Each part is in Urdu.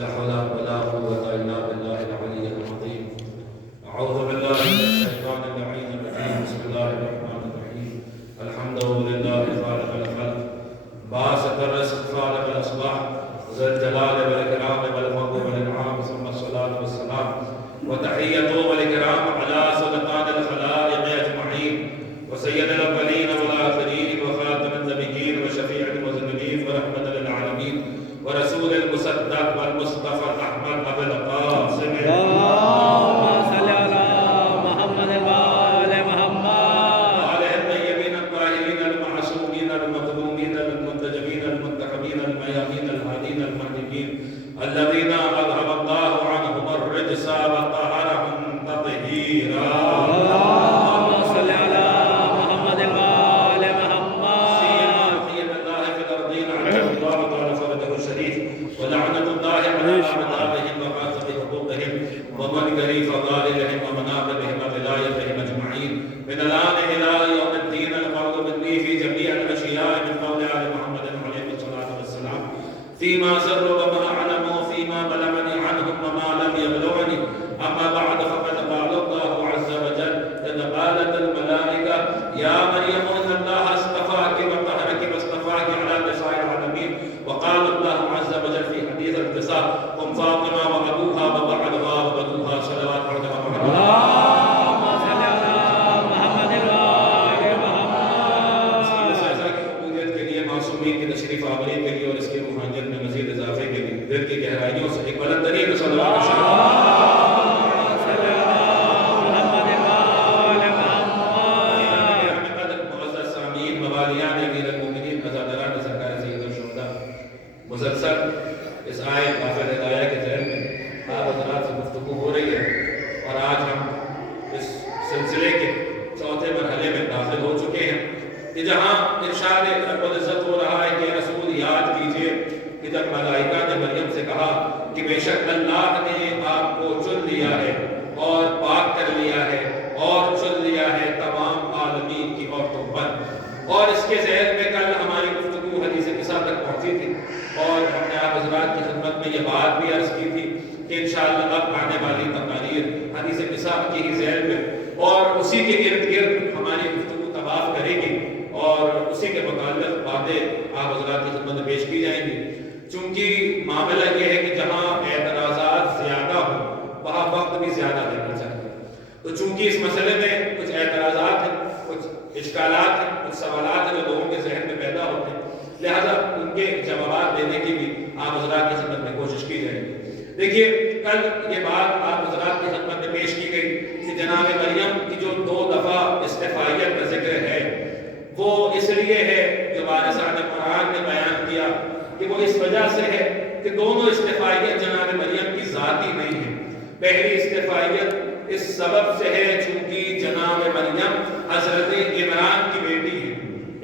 لا حول ولا قوة إلا بالله العلي العظيم. أعوذ بالله من الشيطان اللعين الرجيم. بسم الله الرحمن الرحيم. الحمد لله خالق الخلق باسط الرزق خالق الأصباح ذو الجلال والإكرام والفضل والإنعام، ثم الصلاة والسلام وتحية والإكرام على سلطان الخلائق أجمعين وسيد الأولين والآخرين وخاتم النبيين وشفيع المذنبين ورحمة للعالمين ورسول المصدق والمصطفى الأحمد أبي القاسم اللهم صل على محمد وآل محمد آله الطيبين الطاهرين المعصومين المظلومين المنتجبين المنتخبين الميامين الهادين المهديين الذين أذهب الله عنهم الرجس وطهرهم تطهيرا. اللهم صل على محمد وآل محمد سيما بقية الله في الأرضين عجل الله تعالى فرجه الشريف ولعنة الله على أعدائهم وقاطع حقوقهم ومنكر فضائلهم ومناقبهم وولايتهم أجمعين من الآن إلى يوم الدين. القول مني في جميع الأشياء من قول آل محمد عليه الصلاة والسلام فيما سر وما أعلم وفيما بلغني عنهم وما لم يبلغني. أما بعد فقد قال الله عز وجل إذ قالت الملائكة يا مريم إن الله اصطفاك وطهرك واصطفاك على نساء العالمين. وقال الله عز وجل في حديث القصة قم فاطمة وأبوها وبعدها وبدوها صلوات الله عليه. اللهم صل على محمد وآل محمد. کی قبولیت کے لیے معصومین کی تشریف آوری کے لیے اور اس کی روحانیت میں مزید اضافے کے لیے دل کی گہرائیوں سے ایک بلند ترین صلوات اللهم صل على محمد وآل محمد. معزز سامعین موالیان امیر المومنین عزاداران سرکار سید الشہداء، مسلسل اس آیت حافظ ہدایہ کے ذہن میں آپ حضرات سے گفتگو ہو رہی ہے اور آج ہم اس سلسلے کے چوتھے مرحلے میں داخل ہو چکے ہیں کہ جہاں ارشاد رب العزت ہو رہا ہے کہ رسول یاد کیجئے کہ جب ملائکہ نے مریم سے کہا کہ بے شک اللہ نے آپ کو چن لیا ہے اور پاک کر لیا ہے اور چن لیا ہے تمام عالمین کی عورتوں پر. اور اس کے ذیل میں کل ہماری گفتگو حدیث قصہ تک پہنچی تھی اور ہم نے آپ حضرات کی خدمت میں یہ بات بھی عرض کی تھی کہ انشاءاللہ اب آنے والی تقاریر حدیث قصہ کی ہی ذیل میں اور اسی کے ارد گرد ہماری گفتگو طواف کرے گی اور اسی کے متعلق باتیں آپ حضرات کی خدمت میں پیش کی جائیں گی. چونکہ معاملہ یہ ہے کہ جہاں اعتراضات زیادہ ہوں وہاں وقت بھی زیادہ دینا چاہیے. تو چونکہ اس مسئلے میں کچھ اعتراضات ہیں، کچھ اشکالات ہیں، کچھ سوالات ہیں جو لوگوں کے ذہن میں پیدا ہوتے ہیں، لہذا ان کے جوابات دینے کی بھی آپ حضرات کی خدمت میں کوشش کی جائے گی. دیکھیے کل یہ بات آپ حضرات کی خدمت میں پیش کی گئی کہ جناب مریم کی جو 2 دفعہ استفائیت کا ذکر ہے وہ اس لیے ہے جو وارثان قرآن نے بیان کیا کہ وہ اس وجہ سے ہے کہ دونوں استفائیت جناب مریم کی ذاتی نہیں ہے. پہلی استفائیت اس سبب سے ہے چونکہ جناب مریم حضرت عمران کی بیٹی ہے.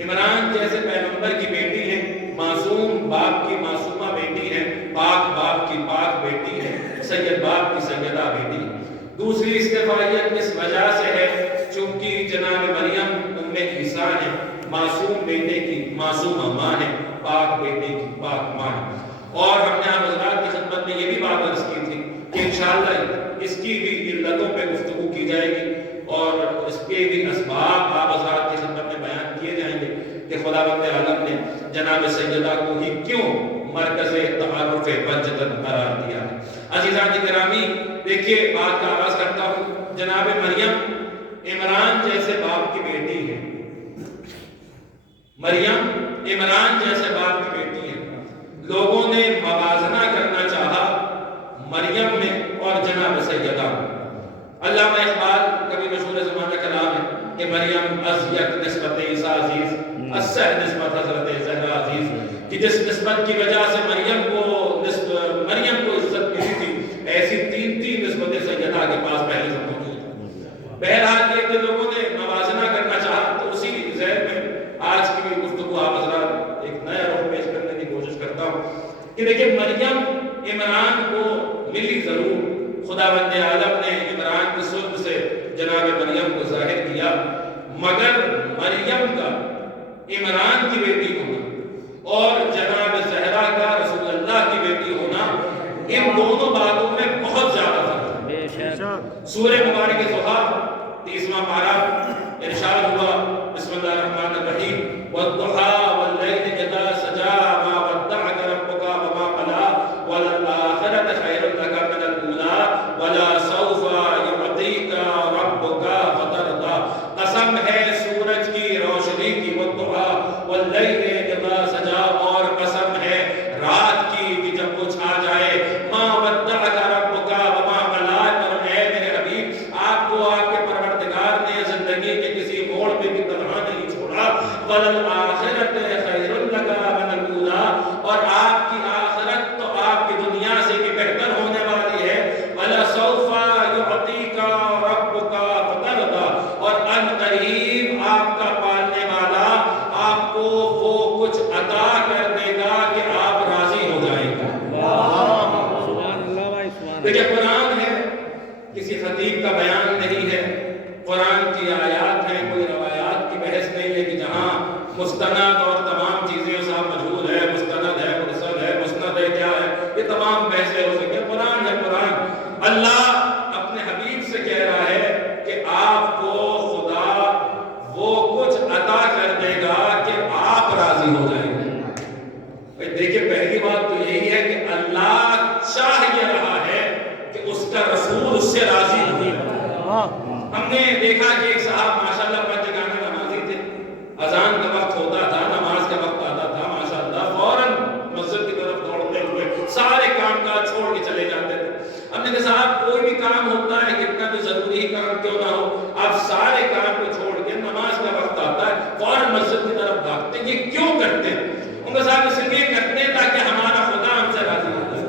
عمران جیسے پیغمبر کی بیٹی ہے، معصوم باپ کی معصومہ بیٹی ہے، پاک باپ کی پاک بیٹی ہے، سید باپ کی سیدہ بیٹی ہے. دوسری استفائیت اس وجہ سے ہے چونکہ جناب مریم ام عیسیٰ ہے، معصوم بیٹے کی معصومہ ماں ہے، پاک بیٹے کی پاک ماں ہے. اور ہم نے آپ حضرات کی خدمت میں یہ بھی بات عرض کی تھی کہ انشاءاللہ اس کی بھی علتوں پہ گفتگو کی جائے گی اور اس کے بھی اسباب آپ حضرات کی خدمت میں بیان کیے جائیں گے کہ خداوند عالم نے جناب سیدہ کو ہی کیوں مرکز تعارف بجدت قرار دیا ہے. عزیزان گرامی دیکھیے بات کا آغاز کرتا ہوں. جناب مریم عمران جیسے باپ کی بیٹی ہے، مریم عمران جیسے باپ کی بیٹی ہے. لوگوں نے موازنہ کرنا چاہا مریم میں اور جناب سیدہ. علامہ اقبال کبھی مشہور زمانہ کلام ہے کہ مریم از یک نسبت عیسیٰ عزیز اسہ نسبت حضرت زہرا عزیز، کہ جس نسبت کی وجہ سے مریم کو عزت ملی تھی ایسی 3 نسبتیں سیدہ کے پاس پہلے سے موجود ہیں. بہرحال یہ کہ لوگوں نے موازنہ کرنا چاہا تو اسی ذہن میں آج کی گفتگو آپ حضرات ایک نیا رخ پیش کرنے کی کوشش کرتا ہوں کہ دیکھیں مریم عمران کو ملی ضرور، خداوند عالم نے عمران کی صلب سے جناب مریم کو ظاہر کیا، مگر مریم کا عمران کی بیٹی ہونا اور جناب زہرا کا رسول اللہ کی بیٹی ہونا ان ان دونوں باتوں میں بہت زیادہ فرق ہے۔ بے شک سورہ مبارک ضحیٰ 30واں پارہ ارشاد ہوا بسم اللہ الرحمن الرحیم والضحیٰ واللیل اذا سجا ما ودعک ربک وما قلی وللآخرۃ خیر لک من الاولی ولسوف یعطیک ربک فترضی۔ قسم ہے سورج کی روشنی کی، والضحیٰ واللیل اذا سجا، اور قسم ہے رات کی کہ جب وہ چھا جائے، ما ودعک ربک وما قلی، اور اے میرے حبیب آپ کو آپ کے پروردگار نے زندگی کے کسی موڑ پہ بھی تنہا نہیں چھوڑا، وَلَلْآخِرَةِ خَيْرٌ لَكَ مِنَ الْأُولَىٰ، اور آپ کی آخرت تو آپ کی دنیا سے بھی بہتر ہونے والی ہے، وَلَسَوْفَ يُعْطِيكَ رَبُّكَ فَتَرْضَىٰ، اور ان قریب آپ کا پالنے والا آپ کو وہ کچھ عطا کر دے گا کہ آپ راضی ہو جائیں گے۔ سبحان اللہ بھائی سبحان دیکھیں اللہ۔ قرآن ہے، کسی خطیب کا بیان نہیں ہے، قرآن کی آیات ہیں، کوئی روایات کی بحث نہیں ہے کہ جہاں مستند اور تمام چیزیں صاحب مجہول ہے، مستند ہے، مرسل ہے، مسند ہے، کیا ہے، یہ تمام بحثیں ہو سکے۔ قرآن ہے قرآن، اللہ اپنے حبیب سے کہہ رہا ہے کہ آپ کو خدا وہ کچھ عطا کر دے گا کہ آپ راضی ہو جائیں گے۔ دیکھیں پہلی بات تو یہی ہے کہ اللہ چاہ یہ رہا ہے کہ اس کا رسول اس سے راضی نہیں ہے۔ ہم نے دیکھا کہ ایک صاحب ماشاءاللہ پنج گانا نمازی تھے، اذان کا وقت ہوتا تھا، نماز کا وقت آتا تھا، ماشاءاللہ فوراً مسجد کی طرف دوڑتے ہوئے سارے کام کاج چھوڑ کے چلے جاتے تھے۔ ہم نے کہا صاحب کوئی بھی کام ہوتا ہے کتنا بھی ضروری کام کیوں نہ ہو، آپ سارے کام کو چھوڑ کے نماز کا وقت آتا ہے فوراً مسجد کی طرف بھاگتے ہیں، یہ کیوں کرتے ہیں؟ ان کا صاحب اس لیے کرتے ہیں تاکہ ہمارا خدا ہم سے راضی ہو جائے۔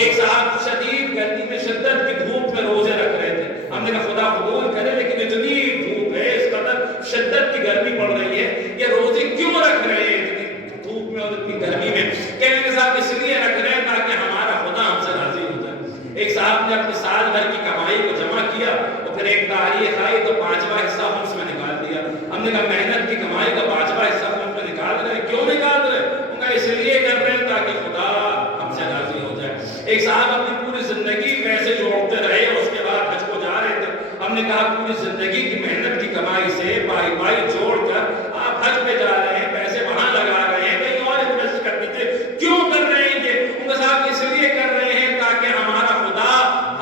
ایک صاحب شدید گرمی میں شدت کی دھوپ میں روزے رکھ رہے تھے، ہم نے کہا خدا قبول کرے لیکن اتنی دھوپ ہے، اس قدر شدت کی گرمی پڑ رہی ہے، یہ روزے کیوں رکھ رہے ہیں اتنی دھوپ میں اور اتنی گرمی میں؟ کہنے کے صاحب اس لیے رکھ رہے ہیں تاکہ ہمارا خدا ہم سے راضی ہو جائے۔ ایک صاحب نے اپنے سال بھر کی کمائی کو جمع کیا اور پھر ایک تاریخ آئی تو 5واں حصہ خمس میں نکال دیا۔ ہم نے کہا محنت کی کمائی کا 5واں حصہ خمس میں نکال رہے ہیں، کیوں نکال رہے ہیں؟ ان کا اس لیے کر رہے ہیں تاکہ خدا ہم سے راضی ہو جائے۔ ایک صاحب اپنی پوری زندگی پیسے جوڑتے رہے اور اس کے بعد حج کو جا رہے تھے، ہم نے کہا پوری زندگی کی محنت کی کمائی سے بائی بائی جوڑ کر آپ حج پہ جا رہے ہیں، پیسے وہاں لگا رہے ہیں، کہیں اور انویسٹ کر دیجیے، کیوں کر رہے ہیں یہ؟ ان کا صاحب اس لیے کر رہے ہیں تاکہ ہمارا خدا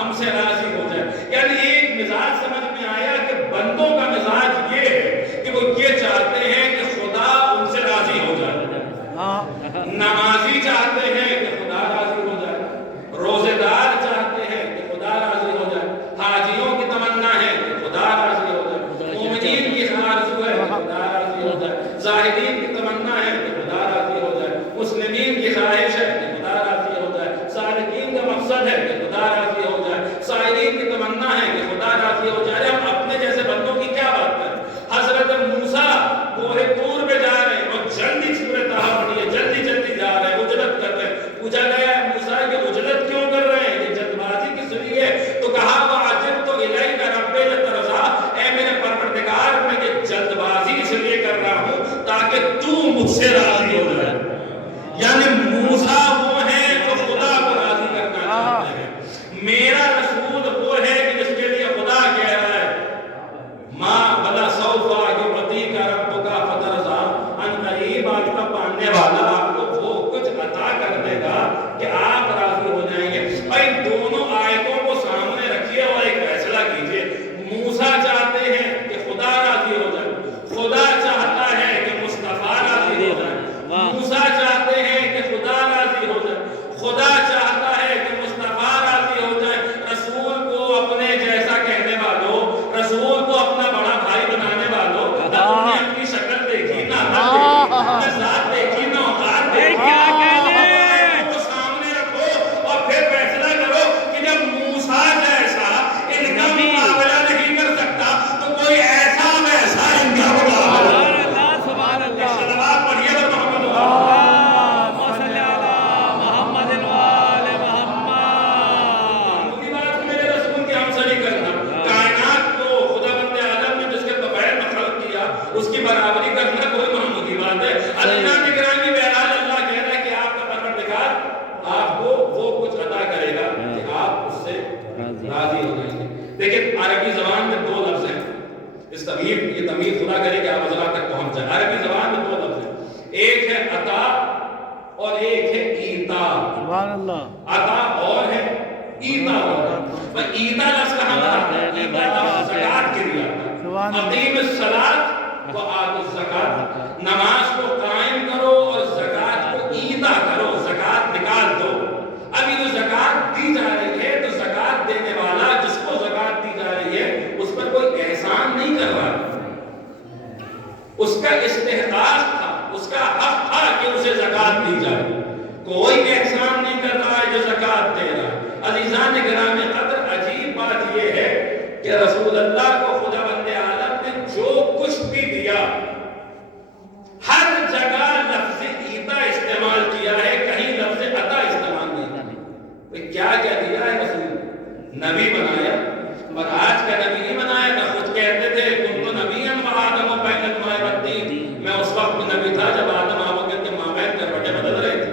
ہم سے راضی ہو جائے۔ یعنی ایک مزاج سمجھ میں آیا کہ بندوں کا مزاج یہ ہے کہ وہ یہ چاہتے ہیں کہ خدا ان سے راضی ہو جائے۔ نمازی چاہتے ہیں کہ خدا راضی ہو جائے، روزے دار چاہتے ہیں کہ خدا راضی ہو جائے، حاجیوں کی تمنا ہے کہ خدا راضی ہو جائے، مومنین کی آرزو ہے کہ خدا راضی ہو جائے، زاہدین کی تمنا ہے کہ خدا راضی ہو جائے، مسلمین کی خواہش ہے کہ خدا راضی ہو جائے، صالحین کا مقصد ہے کہ خدا راضی ہو جائے، سائرین کی تمنا ہے کہ خدا راضی ہو جائے۔ ہم اپنے جیسے بندوں کی کیا بات کریں؟ حضرت موسیٰ کوہ طور پہ جا رہے ہیں اور جلدی سورہ طٰہٰ پڑھی ہے، جلدی جلدی جا رہے ہیں، اجلت کر رہے ہیں۔ پوچھا گیا موسیٰ کہ اجلت کیوں کر رہے ہیں؟ یہ جلد بازی کس لیے؟ تو کہا وَعَجِبْتُ إِلَيْكَ رَبِّ لِتَرْضَىٰ، اے میرے پروردگار میں یہ جلد بازی اس لیے کر رہا ہوں تاکہ تو مجھ سے راضی ہو جائے۔ یعنی موسیٰ وہ ہیں جو خدا کو راضی کرنا چاہتے ہیں، میرا رسول وہ ہے کہ جس کے لیے خدا کہہ رہا ہے ماں بلا سوفا یعطیک ربک فترضیٰ، ان قریب آپ کا پالنے والا آپ کو وہ کچھ عطا کر دے گا کہ آپ راضی ہو جائیں گے۔ اور ان دونوں آیتوں کو سامنے رکھیے اور ایک فیصلہ کیجیے۔ موسیٰ چاہتے ہیں کہ خدا راضی ہو جائے، خدا چاہتا ہے کہ مصطفیٰ راضی ہو جائے۔ موسیٰ چاہتے ہیں کہ خدا راضی ہو جائے، خدا چاہتا ہے کہ مصطفیٰ راضی ہو جائے۔ رسول کو اپنے جیسا کہنے والوں، رسول کو اپنا بڑا بھائی بنانے والوں، نہ تم نے اپنی شکل دیکھی، نہ نہ ذات دیکھی، نہ اوقات دیکھی، کو سامنے رکھو اور پھر فیصلہ کرو ایتا ہوگا. ایتا لفظ کہاں آتا ہے؟ ایتا لفظ زکات کے لیے آتا ہے. اقیم الصلاۃ و آتوا الزکات، نماز کو قائم کرو اور زکات کو ایتا کرو، زکات نکال دو. اب یہ جو زکات دی جا رہی ہے تو زکات دینے والا جس کو زکات دی جا رہی ہے اس پر کوئی احسان نہیں کر رہا، اس کا استحقاق تھا، اس کا حق تھا کہ اسے زکات دی جائے. کوئی احسان نہیں کر رہا ہے جو زکات دے رہا ہے. عزیزان گرام قدر، عجیب بات یہ ہے کہ رسول اللہ کو خداوند عالم نے جو کچھ بھی دیا ہر جگہ لفظ ایتا استعمال کیا ہے، کہیں لفظ عطا استعمال نہیں. کیا کیا دیا ہے؟ رسول نبی بنایا، اور آج کا نبی نہیں بنایا تھا. خود کہتے تھے تم تو نبی ہیں وآدم بین الماء والطین، میں اس وقت میں نبی تھا جب آدم آب کے مابین کروٹیں بدل رہے تھے.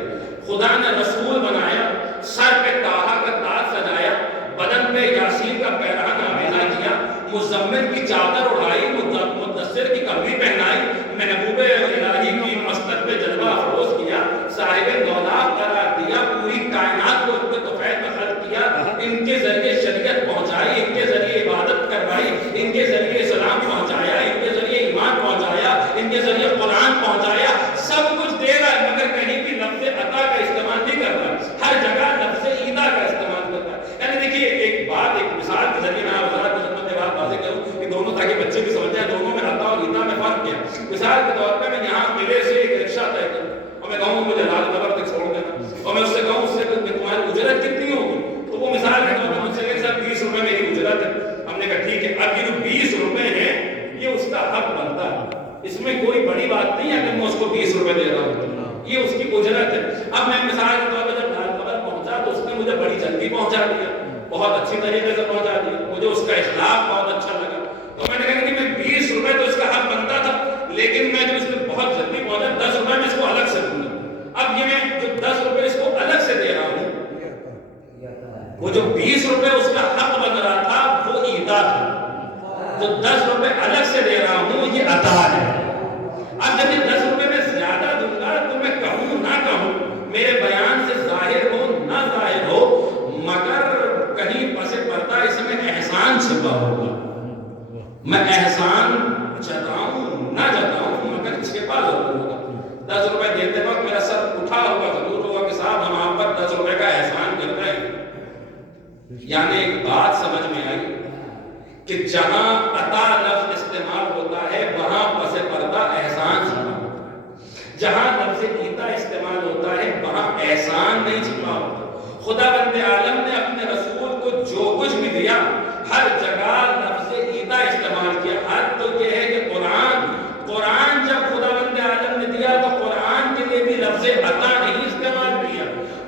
خدا نے رسول بنایا، سر پہ طٰہٰ کا تاج سجایا، بدن پہ یاسین کا پیرہن آویزہ کیا، مزمل کی چادر اڑائی، مدثر کی کمری پہنائی، محبوب الہی کی مستق پہ جلوہ افروز کیا، صاحب دولاب قرار دیا، پوری کائنات کو ان کے توفیق میں خلق کیا، ان کے ذریعے شریعت پہنچائی، ان کے ذریعے عبادت کروائی، ان کے ذریعے اسلام پہنچایا، ان کے ذریعے ایمان پہنچایا، ان کے ذریعے قرآن پہنچایا. سب کچھ دے رہا ہے مگر کہیں بھی لفظ عطا کا استعمال نہیں کر رہا، ہر جگہ لفظ ایتا کا استعمال کر رہا ہے. یعنی دیکھیے ایک بات، ایک مثال کے ذریعے میں آپ حضرات کی خدمت میں بات واضح کروں کہ دونوں تاکہ بچے بھی سمجھ جائیں دونوں میں عطا اور ایتا میں فرق کیا. مثال کے طور پہ میں یہاں قلعے سے ایک رکشہ طے کروں اور میں کہوں مجھے لال قبر تک چھوڑ دینا، اور میں اس سے کہوں اس سے تمہاری اجرت کتنی ہوگی، تو وہ مثال کے طور پہ مجھ سے کہے صاحب 20 روپے میری اجرت ہے. ہم نے کہا ٹھیک ہے. اب یہ جو 20 روپے ہیں یہ اس کا حق بنتا ہے، اس میں کوئی بڑی بات نہیں ہے کہ میں اس کو 20 روپے دے رہا ہوں، یہ اس کی اجرت ہے. اب میں مثال کے طور پہ جب لال قبر پہنچا تو اس نے مجھے بڑی جلدی پہنچا دیا، بہت اچھی طریقے سے پہنچا دیا، مجھے اس کا اخلاق بہت اچھا لگا. تو میں نے کہا کہ میں 20 روپے تو اس کا حق بنتا تھا، لیکن میں جو اس میں بہت جلدی پہنچا 10 روپے میں اس کو الگ سے دوں گا. اب یہ میں جو 10 روپے اس کو الگ سے دے رہا ہوں، وہ جو 20 روپے اس کا حق بن رہا تھا وہ ایتا تھا، جو 10 روپے الگ سے دے رہا ہوں یہ عطا ہے. اب جب یہ 10 روپے میں زیادہ دوں گا تو میں کہوں نہ کہوں، میرے بیان سے ظاہر ہو نہ ظاہر ہو، مگر کہیں پس پردہ اس میں احسان چھپا ہوگا. میں احسان جتاؤں نہ جتاؤں مگر چھپا ضرور ہوگا. 10 روپے دیتے وقت میرا سر اٹھا ہوگا ضرور ہوگا کہ صاحب ہم آپ پر 10 روپے کا احسان کر رہے ہیں. یعنی ایک بات سمجھ میں آئی کہ جہاں عطا لفظ استعمال ہوتا ہے وہاں پس پردہ احسان چھپا ہوتا ہے، جہاں لفظ ایتا استعمال ہوتا ہے وہاں احسان نہیں چھپا ہوتا. خداوند عالم نے اپنے رسول کو جو کچھ بھی دیا ہر جگہ لفظ ایتا استعمال کیا. حد تو یہ ہے کہ قرآن جب خداوند عالم نے دیا تو قرآن کے لیے بھی لفظ عطا نہیں استعمال کیا،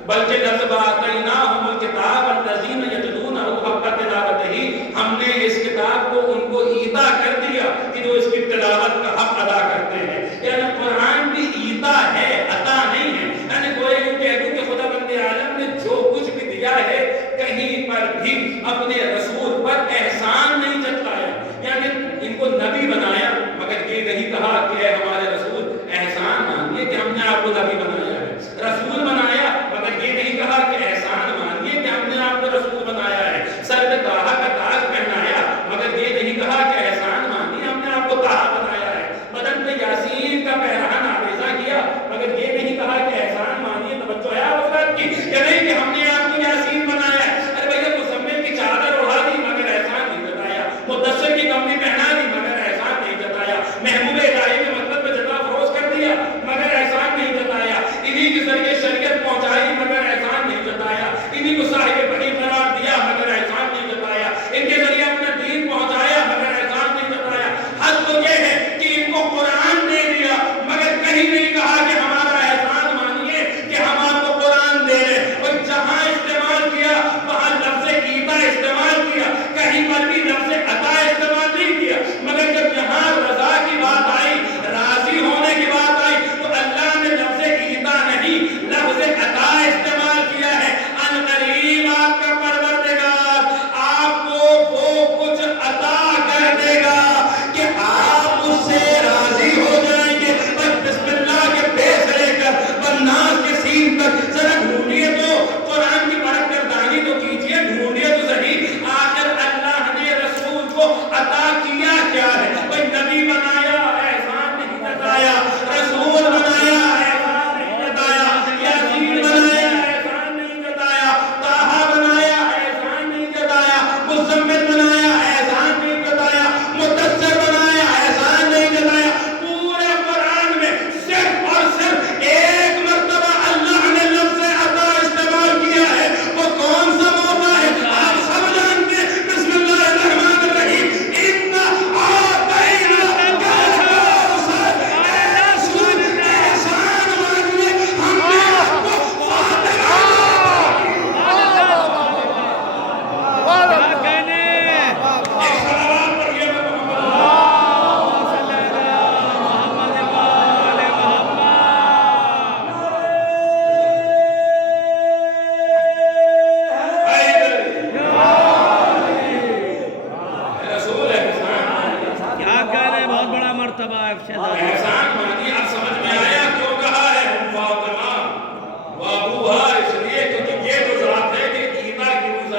بلکہ لفظ وآتیناہم الکتاب الذین یتلونہ حق تلاوتہ، ہم نے اس کتاب کو ان کو ایتا کر دیا کہ جو اس کی تلاوت کا حق ادا کرتے ہیں. یعنی قرآن بھی ایتا ہے، عطا نہیں ہے. یعنی کوئی یوں کہہ دوں کہ خداوند عالم نے جو کچھ بھی دیا ہے کہیں پر بھی اپنے رسول پر احسان نہیں جتلایا. یعنی ان کو نبی بنایا مگر یہ نہیں کہا کہ اے ہمارے رسول احسان مانیے کہ ہم نے آپ کو نبی بنایا ہے. رسول بنایا مگر یہ نہیں کہا کہ احسان مانیے کہ ہم نے آپ کو رسول بنایا ہے. سر پہ طٰہٰ کا تاج پہنایا مگر یہ نہیں کہا کہ احسان مانیے ہم نے آپ کو طٰہٰ بنایا ہے. بدن پہ یاسین کا پیرہن آویزہ کیا مگر یہ نہیں کہا کہ احسان مانیے. توجہ ہے آپ حضرات کی کہ نہیں کہ ہم نے آپ کو یاسین بنایا ہے. ارے بھیا مزمل کی چادر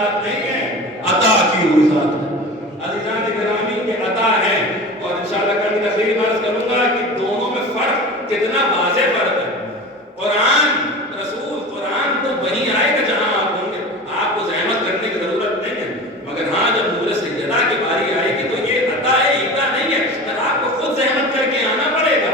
ذات نہیں ہے، عطا کی ہوئی ذات ہے۔ عزیزان گرامی کے عطا ہے، اور انشاءاللہ کل کی تفصیل عرض کروں گا کہ دونوں میں فرق کتنا واضح فرق ہے۔ قرآن رسول قرآن تو وہیں آئے گا جہاں آپ ہوں گے، آپ کو زحمت کرنے کی ضرورت نہیں ہے، مگر ہاں جب نور سیدہ کی باری آئے گی تو یہ عطا ہے، عطا نہیں ہے، تو آپ کو خود زحمت کر کے آنا پڑے گا۔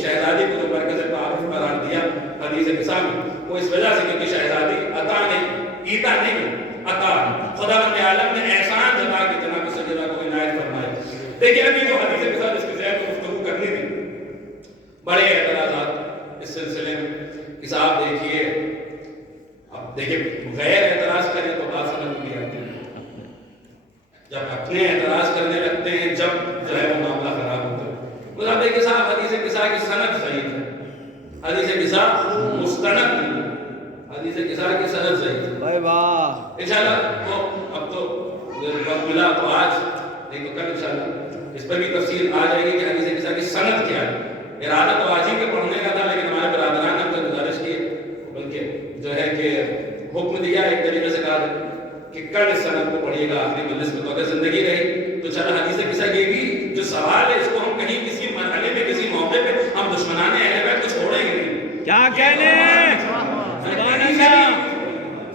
شہزادی کو جو مرکز تعارف قرار دیا حدیث قصہ میں، وہ اس وجہ سے کیونکہ شہزادی عطا نہیں، عطا نہیں، عطا۔ خداوند عالم نے احسان جتا کے جناب سیدہ کو عنایت فرمائی۔ دیکھیں ابھی جو حدیث قصہ جس کے ذہن میں گفتگو کرنی تھی، بڑے اعتراضات اس سلسلے میں کہ صاحب دیکھیے، اب دیکھیں غیر اعتراض کریں تو بات سمجھ نہیں آتی، جب اپنے اعتراض کرنے لگتے ہیں جب جو ہے وہ معاملہ خراب ہوتا ہے۔ مطلب دیکھیں صاحب حدیث قصہ کی سند صحیح ہے، حدیث قصہ مستند نہیں ہے، حدیث قصہ کی سند صحیح ہے۔ بھائی واہ انشاءاللہ تو اب تو وقت ملا تو آج نہیں تو کل انشاءاللہ اس پر بھی تفصیل آ جائے گی کہ حدیث قصہ کی سند کیا ہے۔ ارادہ تو آج ہی کے پڑھنے کا تھا، لیکن ہمارے برادران نے ہم سے گزارش کی، بلکہ جو ہے کہ حکم دیا ایک طریقے سے کہا کہ کل اس سند کو پڑھیے گا آخری مجلس میں، تو اگر زندگی رہی تو چلا حدیث قصہ یہ بھی جو سوال ہے اس کو ہم کہیں کسی مرحلے میں کسی موقع پہ ہم دشمنان اہل بیت کو چھوڑیں گے نہیں۔ کیا کہنے سبحان اللہ،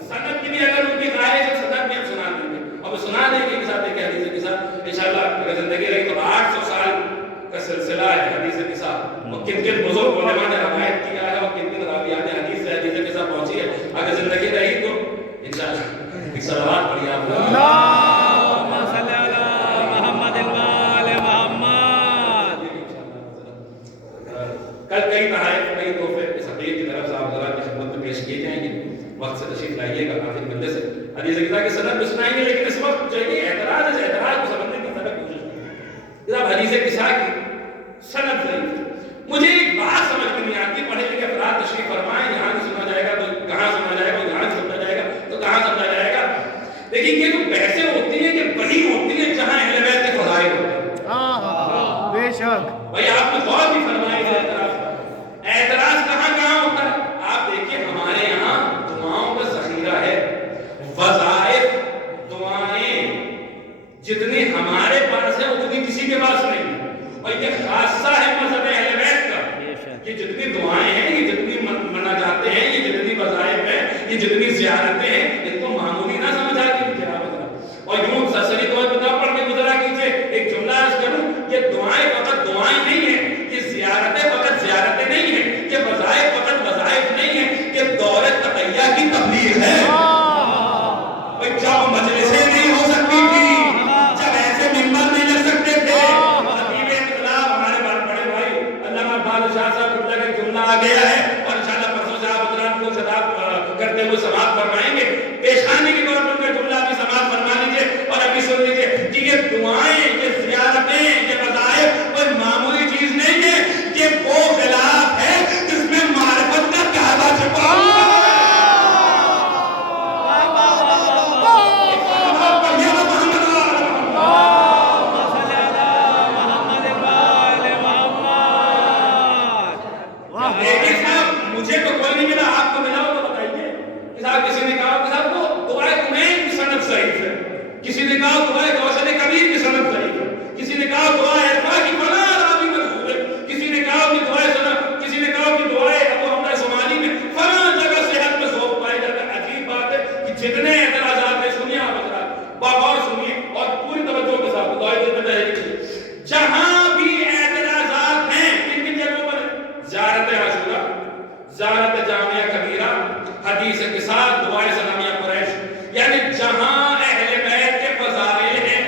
سند کی بھی اگر ان کی خواہش ہے سند بھی ہم سنا دیں گے، اور سنا دیں گے کہ ساتھ دیکھیں حدیث قصہ انشاءاللہ اگر زندگی رہی تو 800 سال کا سلسلہ ہے حدیث قصہ، اور کن کن بزرگ علماء نے روایت کیا ہے اور کن کن راویان حدیث سے حدیث قصہ پہنچی ہے، اگر زندگی رہی تو انشاءاللہ ایک صلوات پڑھیے آپ اللہم صلی علی محمد وآل محمد۔ کل کئی تحائف کئی تحفے اس حقیق کی طرف سے آپ ذرا کی خدمت میں پیش کیے جائیں گے، وقت سے تشریف لائیے گا آخر مجلس سے حدیث قصہ کی سند بھی سنائیں گے، لیکن اس وقت جو یہ اعتراض ہے اس اعتراض کو سمجھنے کی طرف کوشش کریں۔ جناب حدیث قصہ کی سند نہیں، مجھے ایک بات سمجھ میں نہیں آتی، پڑھے لکھے افراد تشریف فرمائیں، یہاں نہیں سنا جائے گا تو کہاں سنا جائے گا، یہاں سمجھا جائے گا تو کہاں سمجھا جائے گا۔ لیکن یہ جو بحثیں ہوتی ہیں کہ وہی ہوتی ہیں جہاں اہل بیت کے فضائل ہوتے ہیں۔ بے شک بھائی آپ نے غور بھی فرمائی ہے اعتراض کہاں کہاں ہوتا ہے۔ آپ دیکھیں ہمارے یہاں دعاؤں کا ذخیرہ ہے، وظائف دعائیں جتنی ہمارے پاس ہے اتنی کسی کے پاس نہیں ہے، اور یہ خاصہ ہے مذہب اہل بیت کا، یہ جتنی دعائیں ہیں، یہ جتنی مناجاتیں ہیں، یہ جتنی وظائف ہیں، یہ جتنی زیارتیں ہیں، ان کو معمولی نہ سمجھا کے اور یوں سرسری طور پر نہ پڑھ کے گزرا کیجئے۔ ایک جملہ عرض کروں، یہ دعائیں فقط دعائیں نہیں ہیں، یہ زیارتیں فقط زیارتیں نہیں ہیں، یہ وظائف فقط وظائف نہیں ہیں، یہ دور تقیہ کی تبلیغ ہے۔ جب مجلسیں نہیں ہو سکتی تھی، جب ایسے ممبر نہیں لگ سکتے تھے، خطیب انقلاب ہمارے بڑے بھائی علامہ بادشاہ صاحب کو لگے جملہ آ گیا ہے، اور انشاءاللہ پرسوں سے آپ حضرات کو خطاب کرتے ہوئے سماعت فرمائیں گے، پیشانی کے طور پر ان کا جملہ بھی سماعت فرما لیجیے اور ابھی سن لیجیے کہ یہ دعائیں، یہ زیارتیں، یہ وظائف کوئی معمولی چیز نہیں ہے، یہ وہ خلاف ہے جس میں معرفت کا کعبہ چھپا ہوا ہے۔ مجھے تو کوئی نہیں ملا، آپ کو ملا ہو تو بتائیے کہ صاحب کسی نے کہا کہ صاحب وہ دعائے کمین کی سند ضعیف ہے، کسی نے کہا دعائے کوثر کبیر کی سند ضعیف ہے، کسی نے کہا دعائے عرفہ کی فلاں راوی مرفوع ہے، کسی نے کہا کہ دعائے سند، کسی نے کہا کہ دعائے ابو حمزہ صومالی میں فلاں جگہ صحت میں ذوق پائے جاتا ہے۔ عجیب بات ہے کہ جتنے اعتراضات ہیں سنیے آپ حضرات باغور سنیے اور پوری توجہ کے ساتھ دعائے دل میں تحریک، جہاں بھی اعتراضات ہیں کن کن جگہوں پر؟ زیارت عاشورہ، زیارت جامعہ کبیرہ، حدیث قصہ، دعائے سلامیہ قریش، یعنی جہاں اہل بیت کے فضائل ہیں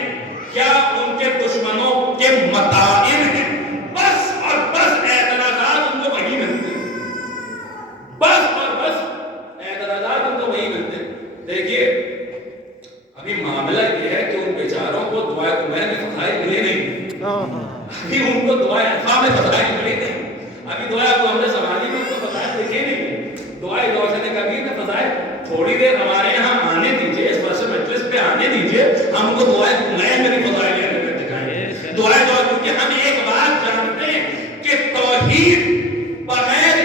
یا ان کے دشمنوں کے مطائب ہیں، بس اور بس اعتراضات ان کو وہی ملتے ہیں، بس اور بس اعتراضات ان کو وہی ملتے ہیں۔ دیکھیے ابھی معاملہ یہ ہے کہ ان بیچاروں کو دعائے کمین میں فضائل ملے نہیں، ابھی ان کو دعائے عرفہ میں فضائل ملے نہیں، ابھی دعائے ابو حمزہ صومالی میں ان کو فضائل دیکھے نہیں، دعائے کوثر کبیر میں فضائل تھوڑے تھوڑی دیر ہمارے یہاں آنے دیجیے، اس ورثہ مجلس پہ آنے دیجیے، ہم کو دعائیں نئے میری فضائل اہل بیت دکھائیں، دعائیں کیونکہ ہم ایک بات جانتے ہیں کہ توحید بغیر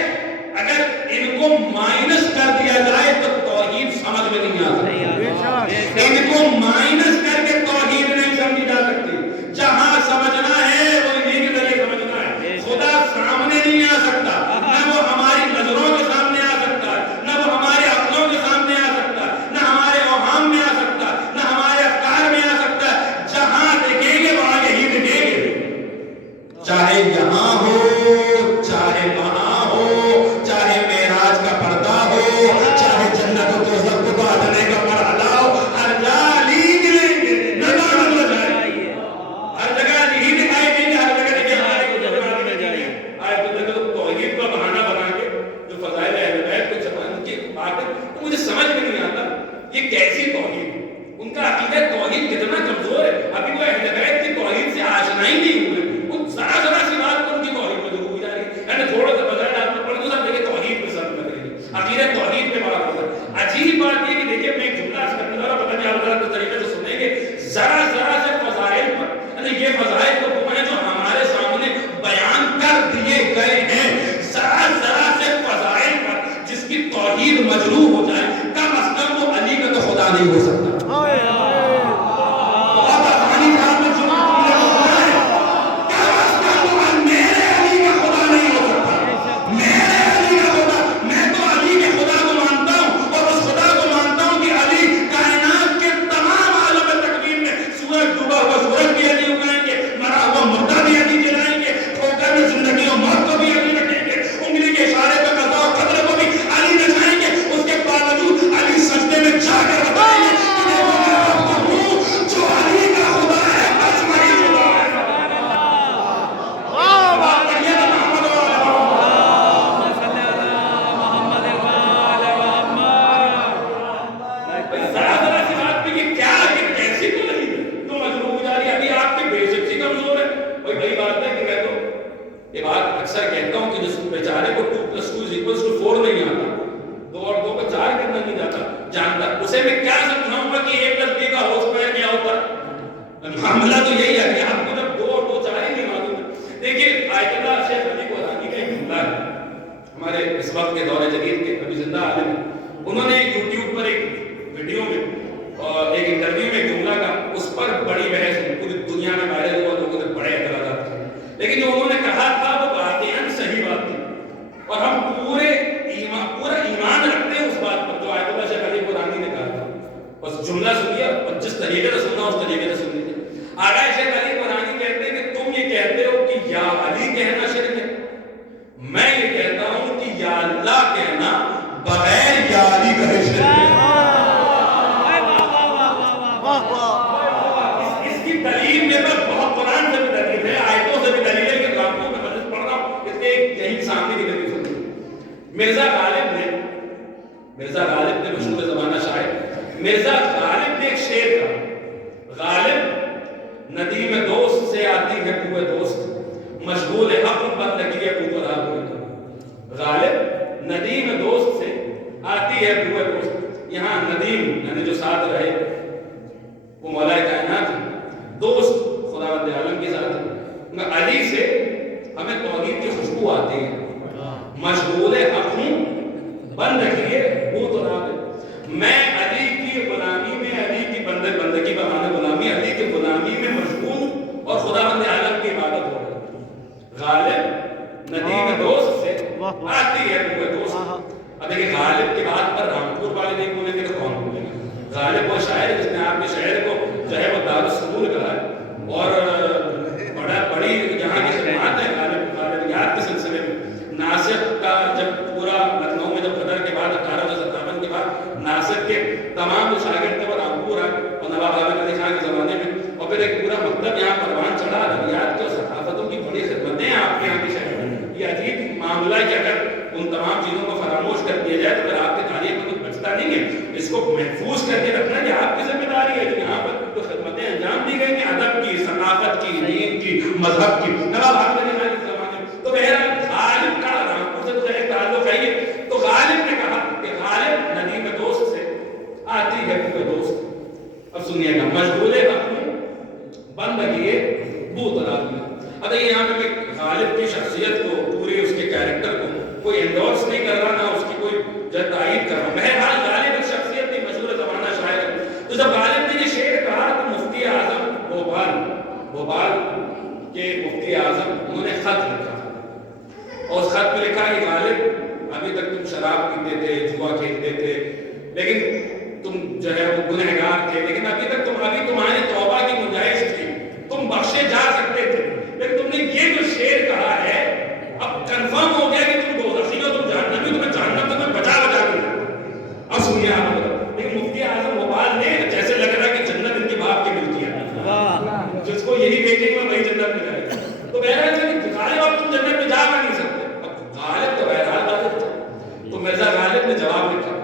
اگر ان کو مائنس کر دیا جائے تو توحید سمجھ میں نہیں آ سکتی، ان کو مائنس کر کے توحید نہیں سمجھی جا سکتی، جہاں سمجھنا ہے وہ انہیں کے ذریعے سمجھنا ہے، خدا سامنے نہیں آ سکتا، نہ وہ ہماری نظروں کے سامنے آ سکتا، نہ وہ ہمارے عقلوں کے سامنے آ سکتا، نہ ہمارے اوہام میں آ سکتا، نہ ہمارے افکار میں آ سکتا، جہاں دیکھیں گے وہاں یہی دیکھیں گے، چاہے یہاں ہو چاہے وہاں ہو، چاہے معراج کا پردہ ہو، چاہے جنت و دوزخ کو بانٹنے کا مرحلہ ہو، ہر جگہ علی ملیں گے، نظر نہ جائے، ہر جگہ علی دکھائی دیں گے، ہر جگہ دیکھیں ہمارے کو نظر نہ جائے۔ آئے تو دیکھو توحید کا بہانہ بنا کے جو فضائل اہل بیت کو چھپانے کی بات ہے، تو مجھے سمجھ میں نہیں آتا یہ کیسی توحید ہے، ان کا عقیدہ توحید کتنا کمزور ہے، ابھی وہ اہل بیت کی توحید سے آشنا ہی نہیں ہوئے، ان ذرا ذرا سی بات پر ان کی توحید میں ضرور جا رہی ہے، یعنی تھوڑا سا فضائل آپ کو پڑھ دو صاحب دیکھیں توحید پہ سب لگ رہی ہے، عقیدہ توحید پہ بات ہوتا ہے۔ عجیب بات یہ کہ دیکھیے میں ایک جملہ اس کرنے والا پتہ نہیں آپ ذرا کس طریقے سے سنیں گے، ذرا ذرا سے فضائل پر، یعنی یہ فضائل تو وہ ہیں جو ہمارے سامنے بیان کر دیے گئے ہیں، ذرا ذرا سے فضائل پر جس کی توحید مجروح ہو جائے، کم از کم وہ علی کا تو خدا نہیں ہو سکتا۔ بہت آسانی سے آپ نے جو جملے کو سنا ہے، کم از کم وہ میرے علی کا خدا نہیں ہو سکتا، میرے علی کا خدا، میں تو علی کے خدا کو مانتا ہوں اور اس خدا کو مانتا ہوں کہ علی کائنات کے تمام عالم تکوین میں سورج ڈوبا ہوا سورج بھی علی اگائیں گے، مرا ہوا مردہ بھی علی جلائیں گے، ٹھوکر میں زندگی و موت کو بھی علی رکھیں گے، انگلی کے اشارے پہ قضا و قدر کو بھی علی نچائیں گے، اس کے باوجود علی سجدے میں جا کر بتائیں گے کہ دیکھو میں رب کا ہوں جو علی کا خدا ہے، بس وہی خدا ہے۔ بات پڑھیے نا محمد و آل محمد۔ ذرا ذرا سی بات پہ کہ کیا ہے کہ کیسی تو نہیں ہے تو مجروح ہو جا رہی ہے، ابھی آپ کی بیسک سی کمزور ہے، کوئی بڑی بات ہے کہ میں تو یہ بات اکثر کہتا ہوں کہ جس بیچارے کو 2+2=4 نہیں آتا، 2 اور 2 کو 4 کرنا نہیں جانتا، اسے میں کیا سمجھاؤں گا کہ A+B کا ہو سکتا کیا ہوتا ہے؟ معاملہ تو یہی ہے کہ آپ کو جب 2 اور 2 4 ہی نہیں معلوم ہے۔ دیکھیے آیت اللہ شیخ علی قرآنی کا ایک جملہ ہے، ہمارے اس وقت کے دور جدید کے ابھی زندہ عالم ہیں، انہوں نے یوٹیوب پر ایک ویڈیو میں اور ایک انٹرویو میں جملہ کا اس پر بڑی بحث ہوئی، پوری دنیا میں وائرل ہوا، لوگوں نے بڑے اعتراضات کیے، لیکن جو انہوں نے کہا تھا وہ واقعاً صحیح بات تھی، اور ہم پورا ایمان رکھتے ہیں اس بات پر جو آیت اللہ شیخ علی قرآنی نے کہا تھا۔ بس جملہ سنیے، اور جس طریقے سے سننا اس طریقے سے سن لیجیے۔ آقا شیخ علی قرآنی کہتے ہیں کہ تم یہ کہتے ہو کہ یا علی کہنا شرک ہے، میں یہ کہتا ہوں کہ یا اللہ کہنا بغیر یا علی کہے شرک ہے۔ اس کی دلیل میرے پاس بہت قرآن سے بھی دلیل ہے، آیتوں سے بھی دلیل ہے کہ آپ کو میں مجلس پڑھ رہا ہوں، اس کے یہی سامنے کی دلیل سنیے۔ مرزا غالب نے مشہور زمانہ شاعر مرزا غالب نے ایک شعر کہا، غالب ندیم دوست سے آتی ہے بوئے دوست، مشغول حق بندگی ہے بو قرار ہوئے، غالب ندیم دوست سے آتی ہے بوئے دوست، یہاں ندیم یعنی جو ساتھ رہے وہ مولا کائنات ہے، دوست خداوند عالم کے ساتھ ہے، علی سے ہمیں توحید کی خوشبو آتی ہے، مشغول حق ہوں بندگی بو قرار ہے، میں علی کی غلامی میں، علی کی بندگی بمانے غلامی، علی کی غلامی میں مشغول اور خداوند عالم کی عبادت ہو رہی ہے۔ غالب ندیم دوست سے آتی ہے بوئے دوست۔ اب دیکھیں غالب کی بات پر رامپور والے نہیں بولیں گے تو کون بولیں گے؟ غالب وہ شاعر جس نے آپ کے شہر کو جو ہے وہ دارالسرور کہا ہے اور بڑی یہاں کی خدمات ہے غالبیات کے سلسلے میں۔ ناصر کا جب پورا لکھنؤ میں جب قدر کے بعد 1857 کے بعد ناصر کے تمام جو شاگرد تھے وہ رامپور آئے اور نواب عابد علی خان کے زمانے میں، اور پھر ایک پورا مکتب یہاں پروان چڑھا، ادبیات کی اور ثقافتوں کی بڑی خدمتیں ہیں آپ کے یہاں کے شہر میں۔ یہ عجیب معاملہ ہے کہ اگر ان تمام چیزوں کو فراموش کر دیا جائے تو پھر آپ کی تاریخ میں کچھ بچتا نہیں ہے، اس کو محفوظ کر کے رکھنا یہ آپ کی ذمہ داری ہے، جو یہاں پر جو خدمتیں انجام دی گئی ہیں ادب کی، ثقافت کی، دین کی، مذہب کی، نواب عابد علی خان کے زمانے میں۔ تو بہرحال غالب کا رامپور سے تو ایک تعلق ہے، تو غالب نے کہا کہ غالب ندیم دوست سے سنیے گا، مشغول بن رہی ہے بوترات میں. اب یہاں پہ میں غالب کی شخصیت کو، پورے اس کے کیریکٹر کو کوئی انڈورس نہیں کر رہا، نہ اس کی کوئی تائید کر رہا. بہرحال غالب ایک شخصیت تھی، مشہور زمانہ شاعر. تو جب غالب نے یہ شعر کہا تو مفتی اعظم بھوپال کے مفتی اعظم انہوں نے خط لکھا، اور اس خط میں لکھا کہ غالب ابھی تک تم شراب پیتے تھے، جوا کھیلتے تھے، لیکن تم جو ہے وہ گنہگار تھے، لیکن ابھی تمہاری توبہ کی گنجائش تھی، تم بخشے جا سکتے تھے. لیکن تم نے یہ جو شعر کہا ہے اب کنفرم ہو گیا کہ تم دوزخی ہو، تم جہنمی، تمہیں جہنم تمہیں بچا کے. اب سنیے آپ، لیکن مفتی اعظم بھوپال نے جیسے لگ رہا ہے کہ جنت ان کے باپ کی ملتی ہے، جس کو یہی بیٹے میں وہی جنت میں جائے گا. تو بہرحال غالب اب تم جنت میں جا نہیں سکتے. اب غالب تو بہرحال غالب تھا، تو مرزا غالب نے جواب لکھا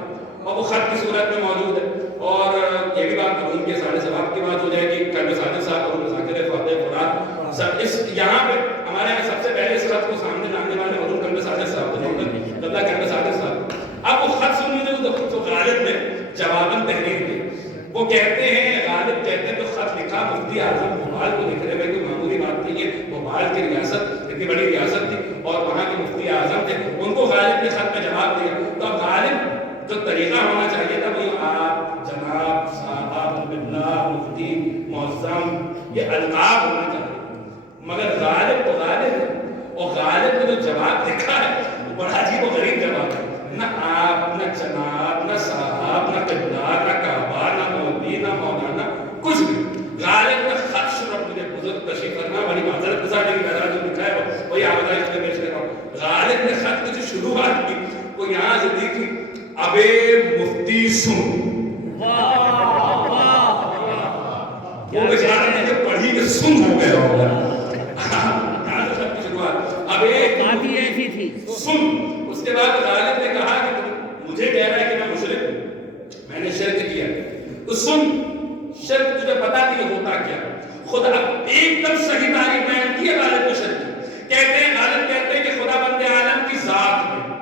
اور وہ خط کی صورت میں موجود ہے. اور یہ بھی بات مرحوم کے سارے ثواب کی بات ہو جائے گی. کلب صادق صاحب اور ذاکر فاتح فرات اس یہاں پہ ہمارے یہاں سب سے پہلے اس خط کو سامنے لانے والے مرحوم کلب صادق صاحب تھے، کلب صادق صاحب. اب وہ خط سن لیجیے تو غالب نے جواباً تحریر دی. وہ کہتے ہیں، غالب کہتے ہیں تو خط لکھا مفتی اعظم بھوپال کو لکھ رہے ہیں. کوئی معمولی بات نہیں ہے، بھوپال کی ریاست اتنی بڑی ریاست تھی اور وہاں کے مفتی اعظم تھے، ان کو غالب نے خط میں جواب دیا. تو اب غالب جو طریقہ ہونا چاہیے تھا وہ آپ، جناب، صاحب، باللہ، مفتی، معظم، یہ القاب ہونا چاہیے. مگر غالب تو غالب ہے، اور غالب نے جو جواب لکھا ہے وہ بڑا عجیب و غریب جواب ہے. نہ آپ، نہ جناب، نہ صاحب، نہ قبلہ، نہ کعبہ، نہ مولوی، نہ مولانا، کچھ بھی. غالب نے خط شروع مجھے بزرگ تشریف کرنا بڑی معذرت کے ساتھ، لیکن میرا جو لکھا ہے وہی آپ اس میں پیش کر رہا ہوں. غالب نے خط کی جو شروعات کی وہ یہاں سے دی تھی، ابے مفتی سن. وہ بیچارہ نے جب پڑھی کہ سن ہو گیا ہوگا. یہاں سے خط کی شروعات ابے ایسی تھی سن. اس کے بعد غالب نے کہا کہ مجھے کہہ رہا ہے کہ میں مشرک ہوں، میں نے شرک کیا، تو سن، شرک تجھے پتا نہیں ہوتا کیا. خدا ایک دم صحیح تعریف بیان کی ہے غالب نے شرک کی. کہتے ہیں، غالب کہتے ہیں کہ خدا بند عالم کی ذات میں،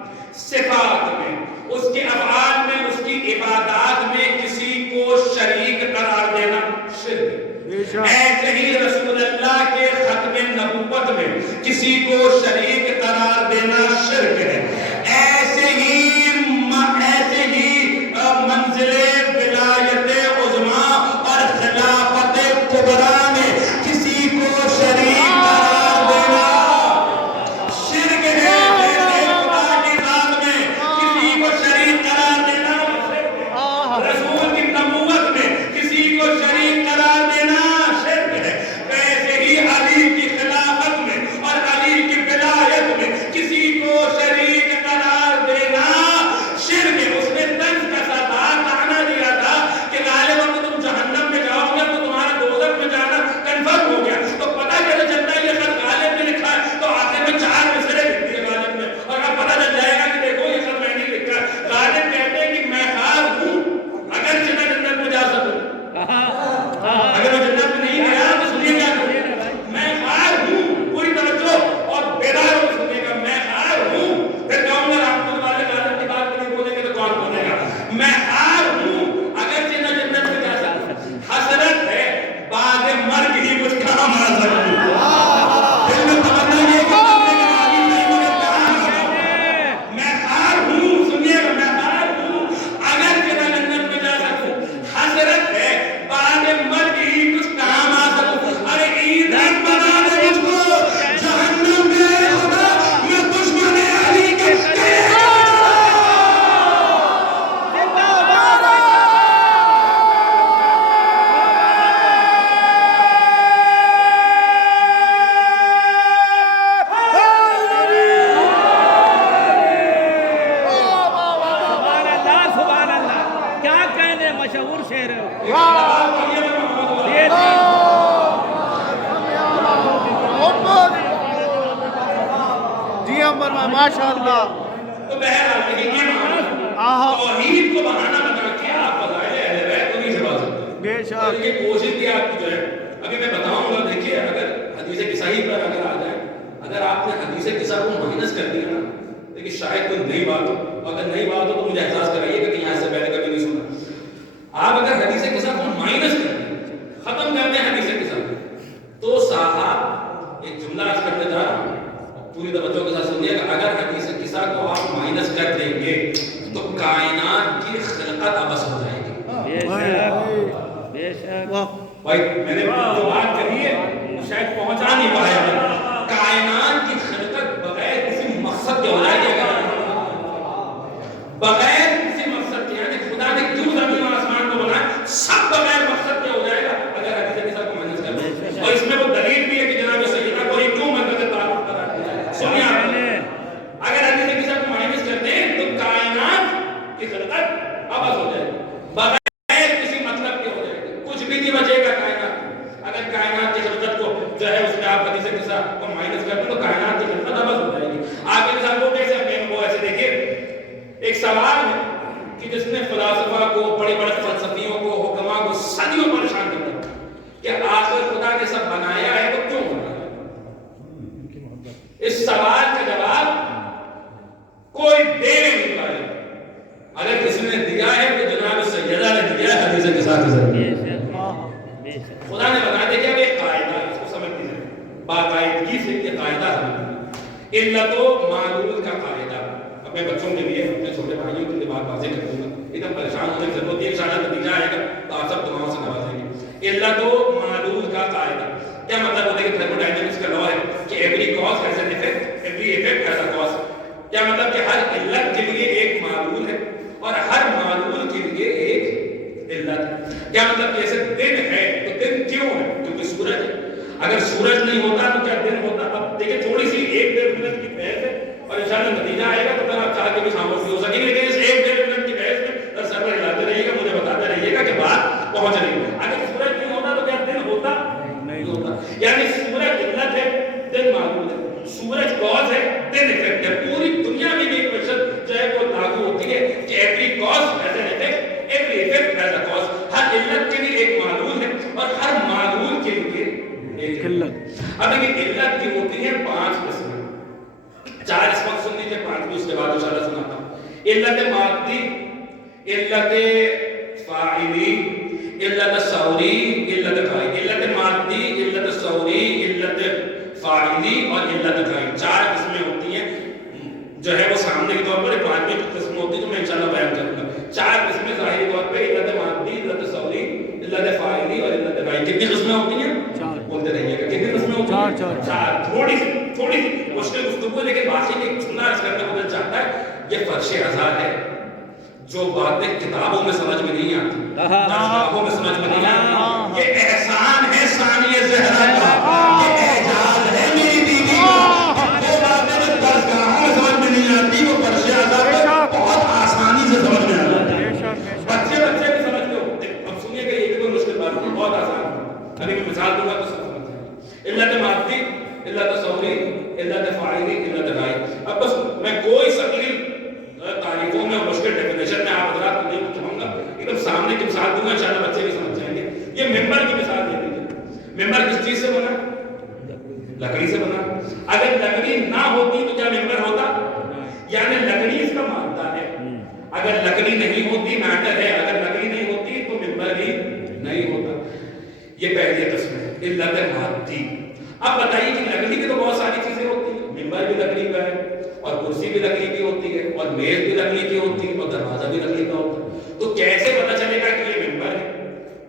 صفات میں، اس کے افعال میں، اس کی عبادات میں کسی کو شریک قرار دینا شرک ہے. ایسے ہی رسول اللہ کے ختم نبوت میں کسی کو شریک قرار دینا شرک ہے. ایسے ہی منزل ولایت عظمیٰ اور خلافت کبریٰ میں کسی کو شریک قرار دینا شرک ہے. ایسے خدا کی ذات میں کسی کو شریک قرار دینا شرک ہے. رسول کی نبوت میں کسی کو شریک قرار دینا شرک ہے. ایسے ہی علی کی خلافت میں اور علی کی ولایت میں کسی کو شریک قرار دینا شرک ہے. اس نے طنز کسا تھا، کہنا دیا تھا کہ غالب اب تم جہنم میں جاؤ گے تو تمہارا دوزخ میں جانا کنفرم ہو گیا. تو پتہ چل جاتا ہے یہ خط غالب نے لکھا ہے، تو آخر میں 4 مصرے لکھ دیے غالب نے، اور اب پتہ چل جائے گا کہ دیکھو یہ خط میں نے لکھا ہے. غالب کہتے ہیں کہ میں خار ہوں اگرچہ میں جنت میں جا سکوں. اگر میں جنت میں نہیں گیا تو سنیے کیا کروں، میں خار ہوں. پوری توجہ اور بیدار ہو سنیے گا. میں خار ہوں. پھر کہوں گا رحمت والے غالب کی بات نہیں بولیں گے تو کون بولے گا. میں خار ہوں اگرچہ میں جنت میں جا سکوں. حسرت ہے بعد مرگ ہی مجھ کام آ سکوں. دل میں تمنا یہ کہ میں خار ہوں. سنیے گا، میں خار ہوں اگرچہ میں جنت میں جا سکوں. حسرت ہے بعد مرگ ہی کچھ کام آ سکوں. ارے ایندھن بنا دے مجھ کو جہنم میں خدا، میں دشمن علی کے سبحان اللہ، کیا کہنے، مشہور شعر ہے. جی ماشاء اللہ. تو بہرحال یہ توحید کو بہانہ بنا کے آپ فضائل اہل بیت انہیں سے بات کرتے ہیں. بے شک. اور یہ کوشش کی آپ کی جو ہے ابھی میں بتاؤں گا. دیکھیے اگر حدیث کسائی پر اگر آ جائیں، اگر آپ نے حدیث کسا کو مائنس کر دیا نا، لیکن شاید کوئی نئی بات ہو. اگر نئی بات ہو تو مجھے احساس کرائیے کہ یہاں سے پہلے کبھی نہیں سنا. آپ اگر حدیث کسا کو مائنس کر دیں خلقت ابس ہو جائے گی. بے شک بھائی میں نے جو بات کہی ہے شاید پہنچا نہیں پایا. کائنات کی خلقت بغیر کسی مقصد کے ہو جائے گی. بغیر کسی مقصد کے, یعنی خدا نے کیوں زمین اور آسمان کو بنایا, سب بغیر مقصد کے ہو جائے گا اگر حدیث کے ساتھ مائنس کر دیں. اور اس میں وہ دلیل بھی ہے کہ جناب سیدنا کو کیوں مرکز تعارف کرا ہے. سنیے آپ, اگر حدیث کے ساتھ مائنس کرتے ہیں تو کائنات کی خلقت ابس ہو جائے گی, بغیر کسی مطلب کے ہو جائے گی, کچھ بھی نہیں بچے گا کائنات. اگر کائنات کی خلقت کو جو ہے اس میں آپ حدیث کے ساتھ کو مائنس کرتے ہیں تو کائنات کی خلقت ابس ہو جائے گی. آپ کے ساتھ وہ کیسے وہ ایسے دیکھیے, ایک سوال ہے کہ جس نے فلاسفہ کو, بڑے بڑے فلسفیوں کو, حکماء کو صدیوں پریشان کر دیا کہ آخر خدا نے سب بنایا ہے تو کیوں بنایا. اس سوال کا جواب کوئی دے نہیں پائے. اگر کسی نے دیا ہے تو جناب سیدہ نے دیا ہے حدیث کے ساتھ ضرور. خدا نے بنا دیا کہ ایک قاعدہ, اس کو سمجھ لیجیے باقاعدگی سے, یہ قاعدہ ہے علت و معلول کا قاعدہ. اپنے بچوں کے لیے, اپنے چھوٹے بھائیوں کے لیے بات واضح کر دوں گا, ایک دم پریشان ہونے کی ضرورت ہے, انشاءاللہ نتیجہ آئے گا تو آپ سب دعاؤں سے نوازیں گے. علت و معلول کا قاعدہ کیا مطلب ہوتا ہے کہ تھرموڈائنمکس کا لا ہے کہ every cause has an effect, every effect has a cause. کیا مطلب کہ ہر علت کے لیے ایک معلول ہے اور ہر معلول کے لیے ایک علت ہے. کیا مطلب کہ ایسے دن ہے تو دن کیوں ہے, کیونکہ سورج ہے. اگر سورج نہیں ہوتا تو کیا دن ہوتا. اب دیکھیں تھوڑی سی 1-1.5 منٹ کی بحث ہے اور انشاءاللہ نتیجہ آئے گا تو پھر آپ چاہ کے بھی خاموش بھی ہو سکیں گے, لیکن اس 1-1.5 منٹ کی بحث میں سرور ہلاتے رہیے گا, مجھے بتاتے رہیے گا کہ بات پہنچ رہی ہے. اگر سورج نہیں ہوتا تو کیا دن ہوتا نہیں ہوتا. یعنی سورج علت ہے, دن معلوم ہے. سورج کاز ہے, دن ایفیکٹ ہے. پوری دنیا میں بھی ایک کوشچن جو ہے وہ لاگو ہوتی ہے کہ every cause has an effect, every effect has a cause. ہر علت کے لیے ایک معلول ہے اور ہر معلول کے لیے ایک علت. اب دیکھیں علت کی ہوتی ہے 5 قسمیں, 4 اس وقت سن لیجیے, 5 بھی اس کے بعد انشاءاللہ سناتا ہوں. علت مادی, علت فاعلی, علت سوری, علت غائب. علت مادی, علت سوری, علت فاعلی اور علت غائب, 4 قسمیں ہوتی ہیں جو ہے وہ سامنے کے طور پر 5ویں قسم ہوتی ہے جو میں انشاءاللہ بیان کروں گا. 4 قسمیں ظاہری طور پہ علت مادی, علت سوری, علت فاعلی اور علت غائب. کتنی قسمیں ہوتی ہیں بولتے رہیے گا, کتنی قسمیں ہوتی ہیں؟ 4. تھوڑی سی مشکل گفتگو, لیکن واقعی ایک جملہ اس کرنے کو دل چاہتا ہے. یہ فرش ازاں ہے جو باتیں کتابوں میں سمجھ میں نہیں آتی, کتابوں میں سمجھ میں نہیں آتی. یہ احسان ہے ثانیہ زہرا کا, یہ اعجاز ہے میری بیوی کا. وہ باتیں جو درسگاہوں میں سمجھ میں نہیں آتی وہ فرش ازاں بہت آسانی سے سمجھ میں آتی ہے. بچے بھی سمجھتے ہو. اب سنیے کہ یہ کوئی مشکل بات نہیں, بہت آسان ہے. ابھی میں مثال دوں گا تو سب سمجھ جائیں گے. علت مادی, علت سوری, علت فاعلی, علت غائب. اب بس میں کوئی ثقیل تعریفوں میں اور مشکل ڈیفینیشن میں آپ حضرات کو نہیں چاہوں گا, ایک دم سامنے کی مثال دوں گا, انشاءاللہ بچے بھی سمجھ جائیں گے. یہ ممبر کی مثال دے دیجیے. ممبر کس چیز سے بنا؟ لکڑی سے بنا. اگر لکڑی نہ ہوتی تو کیا ممبر ہوتا؟ یعنی لکڑی اس کا مادہ ہے. اگر لکڑی نہیں ہوتی میٹر ہے, اگر لکڑی نہیں ہوتی تو ممبر ہی نہیں ہوتا. یہ پہلی قسم ہے علت مادی. اب بتائیے کہ لکڑی کی تو بہت ساری چیزیں ہوتی ہیں, ممبر بھی لکڑی کا ہے اور کرسی بھی لکڑی کی ہوتی ہے اور میز بھی لکڑی کی ہوتی ہے اور دروازہ بھی لکڑی کا ہوتا ہے. تو کیسے پتہ چلے گا کہ یہ ممبر ہے,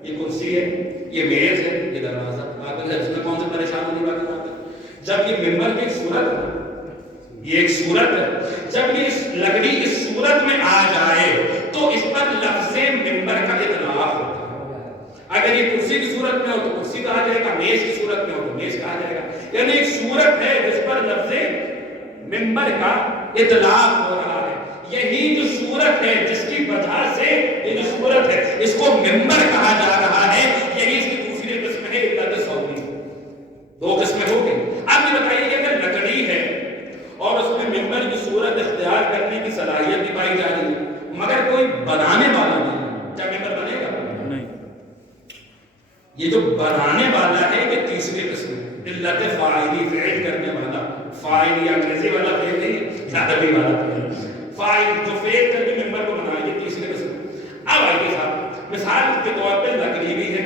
یہ کرسی ہے, یہ میز ہے, یہ دروازہ؟ آپ اس میں کون سے پریشان ہونے والی بات ہے؟ جب یہ ممبر کی ایک صورت ہے, یہ ایک صورت ہے, جب یہ لکڑی اس صورت میں آ جائے تو اس پر لفظ ممبر کا اطلاق ہوتا ہے. اگر یہ کرسی کی صورت میں ہو تو کرسی کہا جائے گا, میز کی صورت میں ہو تو میز کہا جائے گا. یعنی ایک صورت ہے جس پر لفظ ممبر کا اطلاق ہو رہا ہے. یہی جو صورت ہے جس کی وجہ سے یہ جو صورت ہے اس کو ممبر کہا جا رہا ہے, یہی اس کی دوسری قسم ہے علت سوری. 2 قسمیں ہو گئی. اب یہ بتائیے کہ اگر لکڑی ہے اور اس میں ممبر کی صورت اختیار کرنے کی صلاحیت بھی پائی جا رہی ہے مگر کوئی بنانے والا نہیں, کیا ممبر بنے گا؟ یہ جو بنانے والا ہے یہ تیسری قسم ہے علت فاعلی, فعل کرنے والا. فاعل یا انگریزی والا فعل نہیں, عربی والا فعل. فاعل جو فعل کر کے ممبر کو بنائے, یہ تیسری قسم ہے. اب آئیے صاحب مثال کے طور پہ لکڑی بھی ہے,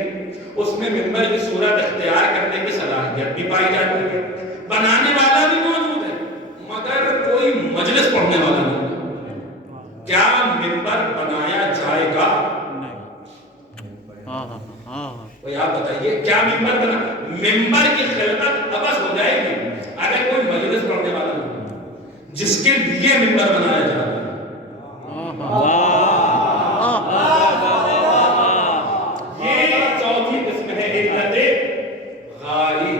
اس میں ممبر کی صورت اختیار کرنے کی صلاحیت بھی پائی جاتی ہے, بنانے والا بھی موجود ہے مگر کوئی مجلس پڑھنے والا نہیں. کیا ممبر بنایا جائے گا کوئی آپ بتائیے کیا ممبر بنا؟ ممبر کی خلقت ابس ہو جائے گی اگر کوئی مجلس پڑھنے والا ہو جس کے لیے ممبر بنایا جا رہا ہے. یہ چوتھی قسم ہے علت غائی.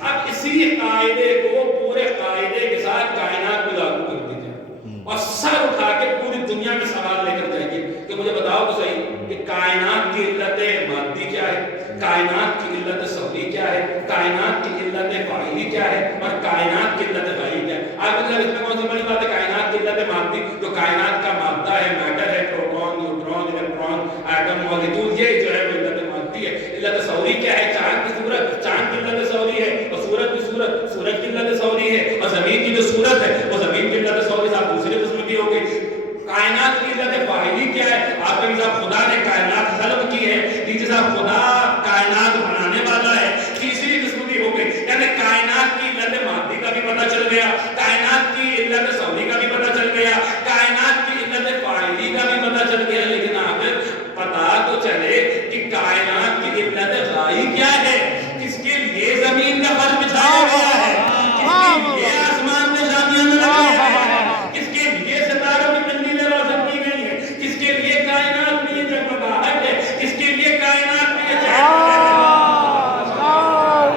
اب اسی قاعدے کو پورے قاعدے کے ساتھ کائنات میں لاگو کر دیجیے اور سر اٹھا کے پوری دنیا میں سوال لے کر جائیے کہ مجھے بتاؤ تو صحیح کہ کائنات کی علت مادی کیا ہے, کائنات کی علت سعودی کیا ہے, کائنات کی علت فاعلی کیا ہے اور کائنات کی علت غائی کیا ہے. آپ مطلب اس میں کون سی بڑی بات ہے؟ کائنات کی علت مادی جو کائنات کا مادہ ہے, میٹر ہے, proton, neutron, electron, atom, molecule, یہ جو ہے وہ علت مادی ہے. علت سعودی کیا ہے؟ چاند کی صورت, چاند کی علت سعودی ہے, اور سورج کی صورت, سورج کی علت سعودی ہے, اور زمین کی جو صورت ہے وہ زمین کی علت سعودی صاحب دوسری قسم کی ہو گئی. کائنات کی علت فاعلی کیا ہے؟ آپ کے صاحب خدا نے کائنات خلق کی ہے, تیسری صاحب خدا کائنات بنانے والا ہے, تیسری قسم کی ہو گئی. یعنی کائنات کی علت مادی کا بھی پتہ چل گیا, کائنات کی علت سعودی کا بھی پتہ چل گیا, کائنات کی علت فاعلی کا بھی پتہ چل گیا. لیکن آخر پتہ تو چلے کہ کائنات کی علت غائی کیا ہے, کس کے لیے زمین کا فرش بچھایا گیا ہے, کس کے لیے آسمان میں شادیاں لگائی گئی ہیں, کس کے لیے ستاروں کی تنزیلیں روشن کی گئی ہیں, کس کے لیے کائنات میں یہ جگمگاہٹ ہے, کس کے لیے کائنات میں یہ چہل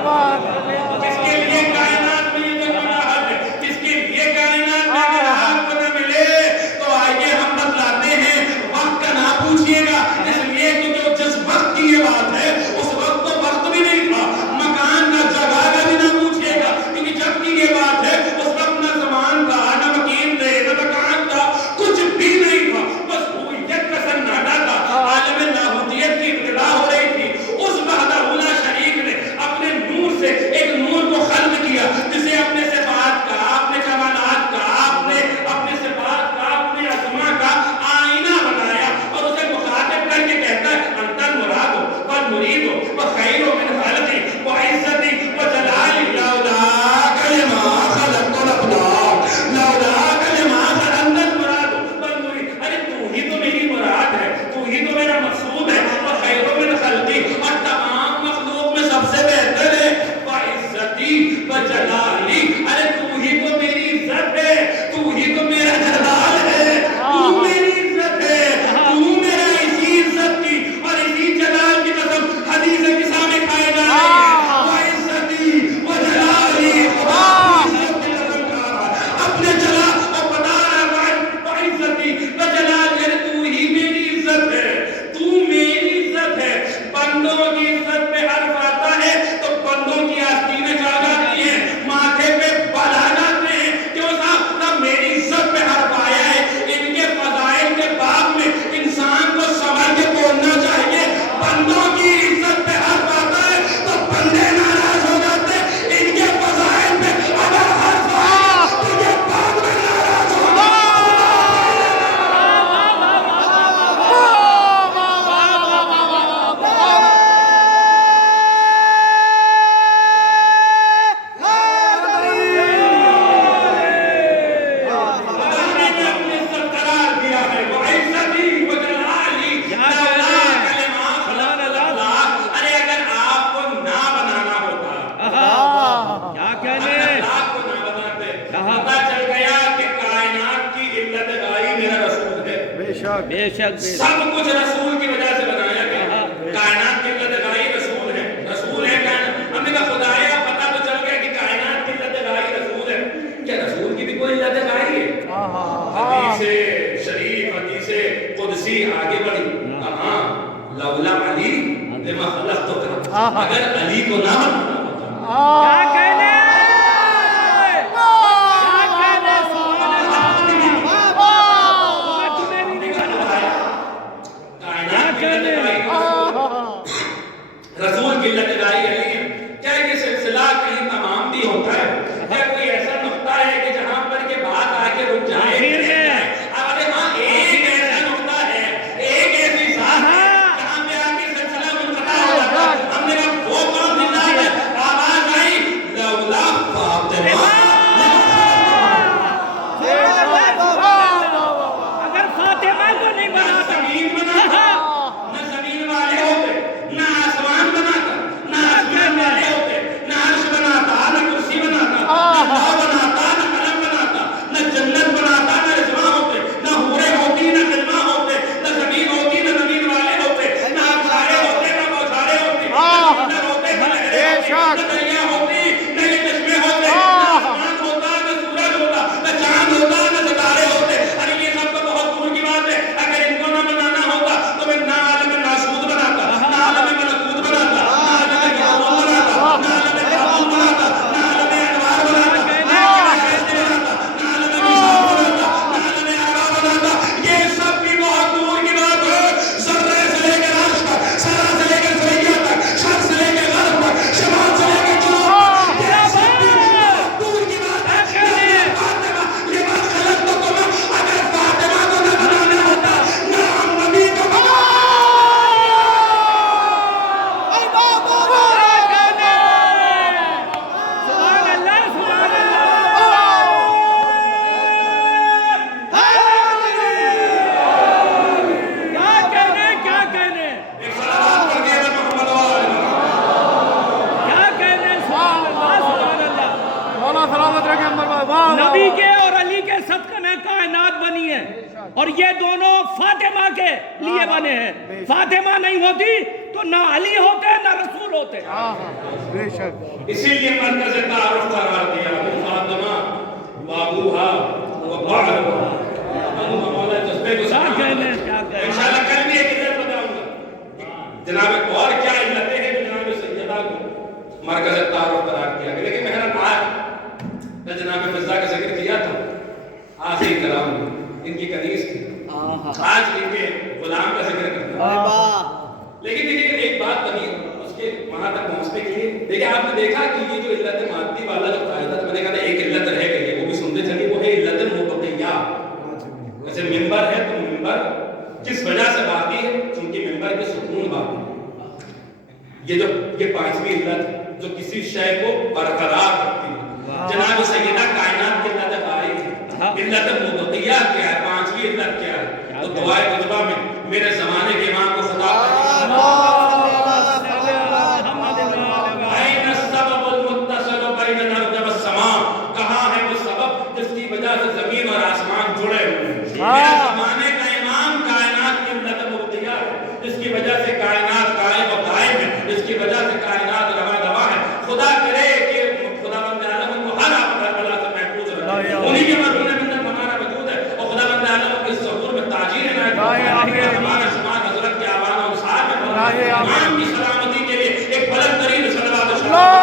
پہل ہے, کس کے لیے کائنات میں یہ جگمگاہٹ ہے, کس کے لیے کائنات میں اگر آپ کو نہ ملے تو آئیے ہم بتلاتے ہیں. وقت کا نہ پوچھئے گا, اس لیے کہ جو جس وقت کی یہ بات ہے اس وقت تو وقت بھی نہیں تھا, مکان کا جگہ کا بھی نہ پوچھئے گا, کیونکہ جب کی یہ بات ہے اس وقت نہ زمان تھا, نہ مکین تھے, نہ مکان تھا, کچھ بھی نہیں تھا, بس ہوئیت کا سناٹا تھا. عالم لاہوتیت کی ابتدا ہو رہی تھی. اس وحدہ لا شریک نے اپنے نور سے ایک نور کو خلق کیا جسے اپنے صفات کا, اپنے کمالات کا, اپنے صفات کا, اپنے اسما کا آئینہ بنایا اور اسے مخاطب کر کے کہتا ہے انت المراد والمرید وخیر من خلقی وعزتی وجلالی لولاک لما خلقت الابدار لولاک لما خلقت المراد والمرید. ارے تو ہی تو میری مراد ہے, تو ہی تو میرا مقصود ہے, وخیر من خلقی اور تمام مخلوق میں سب سے بہتر ہے, وعزتی وجلالی. ارے تو ہی تو میری عزت ہے, تو ہی تو میرا جلال ہے, تو میری عزت ہے, تو میرا اسی عزت کی اور اسی جلال کی قسم حدیث قصہ میں کھائے جا رہی ہے. وعزتی وجلالی, خدا کی عزت کی قسم کھا رہا ہے, اپنے جلال اور بتا رہا ہے وعزتی وجلالی. ارے تو ہی میری عزت ہے, تو میری عزت ہے. بندوں کی عزت پہ حرف آتا ہے تو بندوں کی آستینیں جا جاتی ہیں, ماتھے پہ بل آ جاتے ہیں. کیوں صاحب؟ تب میری عزت پہ حرف آیا ہے. ان کے فضائل کے باب میں انسان کو سمجھ کے بولنا چاہیے. بندوں کی عزت پہ حرف آتا ہے تو بندے ناراض ہو جاتے ہیں. ان کے فضائل پہ اگر حرف آئے تو یہ باب میں ناراض ہو جاتے ہیں. بے شک سب کچھ رسول کی وجہ سے بنایا گیا. کائنات کی علت غائی رسول ہے, رسول ہے کائنات. ہم نے کہا خدایا پتہ تو چل گیا کہ کائنات کی علت غائی رسول ہے. کیا رسول کی بھی کوئی علت غائی ہے؟ حدیث شریف, حدیث قدسی آگے بڑھی. کہاں لولا علی لما خلقتک, اگر علی کو نہ بنانا ہوتا. کیا کہنے رسول کی علت غائی علی ہے. کیا یہ سلسلہ کہیں تمام بھی ہوتا ہے؟ کیا کوئی ایسا نقطہ ہے کہ جہاں پر یہ بات آ کے رک جائے؟ ارے ہاں, ایک ایسا نقطہ ہے, ایک ایسی ذات ہے جہاں پہ آ کے سلسلہ منقطع ہو جاتا ہے. ہم نے کہا وہ کون سی ذات ہے؟ آواز آئی لولا فاطمہ. اگر فاطمہ کو نہیں بنا زمین بنا نہ زمین والے ہوتے, اور یہ دونوں فاطمہ کے لیے بنے ہیں. فاطمہ نہیں ہوتی تو نہ علی ہوتے نہ رسول ہوتے. بے شک. اسی لیے مرکز تعارف قرار دیا فاطمہ وابوہا وبعلہا. مولا جذبے کو انشاءاللہ کل بھی ایک علت بتاؤں گا جناب اور کیا علتیں ہیں جو جناب سیدہ کو مرکز تعارف قرار دیا. لیکن بہرحال آج میں جناب فضا کا ذکر کیا تھا آخری کلام ان کی کنیز تھی. آج ان کے غلام کا ذکر کرتا ہوں. لیکن دیکھیں ایک بات کبھی اس کے وہاں تک پہنچنے کے لیے دیکھیں آپ نے دیکھا کہ یہ جو علت مادی والا جو قاعدہ میں نے کہا تھا ایک علت رہ گئی ہے وہ بھی سنتے چلیے وہ ہے علت مبتدیہ. جیسے ممبر ہے تو ممبر کس وجہ سے باقی ہے چونکہ ممبر کے سکون باقی ہے. یہ پانچویں علت جو کسی شے کو برقرار رکھتی ہے. جناب سیدہ کائنات کی علت غائب ہے. علت مبتدیہ کیا ہے؟ پانچویں علت کیا ہے؟ تو دعائے قطبہ میں میرے زمانے کے امام کو خطاب این السبب المتصل بین الارض والسماء. کہاں ہے وہ سبب جس کی وجہ سے زمین اور آسمان جڑے ہوئے ہیں؟ میرے زمانے کا امام کائنات کی علت مبتدیہ ہے جس کی وجہ سے کائنات قائم و دائم ہے, جس کی وجہ سے کائنات رواں دواں ہے. خدا کرے کہ خدا بند عالم ان کو ہر آفت بلا سے محفوظ رکھے. انہی کے مرہون منت ہمارا وجود ہے اور خدا بند عالم کی ظہور میں تاجیر ہے. ہمارا سمان حضرت کے آوان اور صاحب میں امام کی سلامتی کے لیے ایک بلند ترین صلوات و سلام.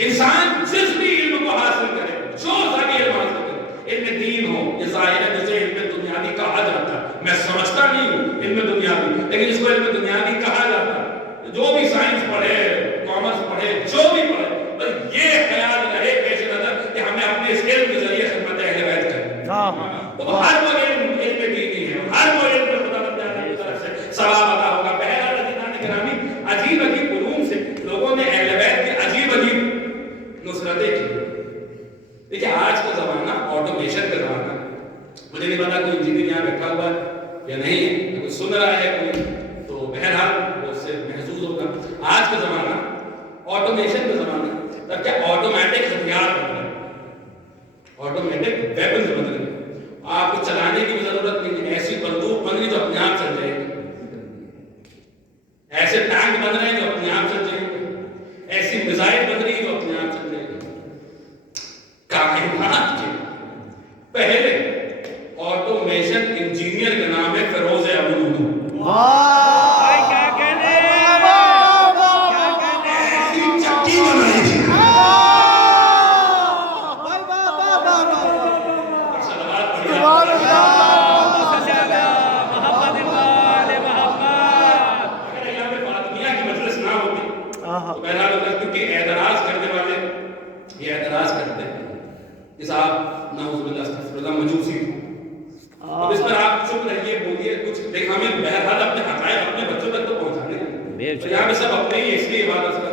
انسان جس بھی علم کو حاصل کرے جو سا بھی علم حاصل کرے علم دین ہو یہ ظاہر ہے جسے علم دنیاوی کہا جاتا ہے. میں سمجھتا نہیں ہوں علم دنیاوی لیکن اس کو علم دنیاوی کہا جاتا ہے. جو بھی سائنس پڑھے کامرس پڑھے جو بھی پڑھے بس یہ خیال رہے پیش نظر کہ ہمیں اپنے اس علم کے ذریعے خدمت اہل بیت کریں. تو ہر وہ علم دینی ہے ہر وہ علم پر خدا بند عالم کی طرف سے ثواب عطا ہوگا. بہرحال عزیزان گرامی عجیب عجیب علوم سے لوگوں نے اہل بیت کے عجیب عجیب نصرتیں کی. دیکھیں آج کا زمانہ آٹومیشن کا زمانہ. مجھے نہیں پتا کوئی انجینئر یہاں بیٹھا ہوا ہے یا نہیں ہے, کوئی سن رہا ہے کوئی تو بہرحال وہ اس سے محسوس ہوگا. آج کا زمانہ آٹومیشن کا زمانہ تب کیا آٹومیٹک ہتھیار بن رہے ہیں, آٹومیٹک ویپنز بن رہے ہیں. آپ کو چلانے کی بھی ضرورت نہیں ہے. ایسی بندوق بن رہی جو اپنے آپ چل جائے گی, ایسے ٹینک بن رہے ہیں جو اپنے آپ چل جائیں گے, ایسی میزائل بن رہی جو اپنے آپ چل جائیں گے. کائنات کے پہلے آٹومیشن انجینئر کا نام ہے فیروز ابولولو. کیا کہنے ایسی چکی بنائی تھی. بہرحال کیونکہ اعتراض کرنے والے یہ اعتراض کرتے ہیں کہ صاحب نعوذ باللہ استغفر اللہ مجوسی تھے. اب اس پر آپ چپ رہیے بولیے کچھ دیکھ ہمیں بہرحال اپنے حقائق اپنے بچوں تک تو پہنچانے ہیں. یہاں پہ سب اپنے ہی اس لیے عبادت کر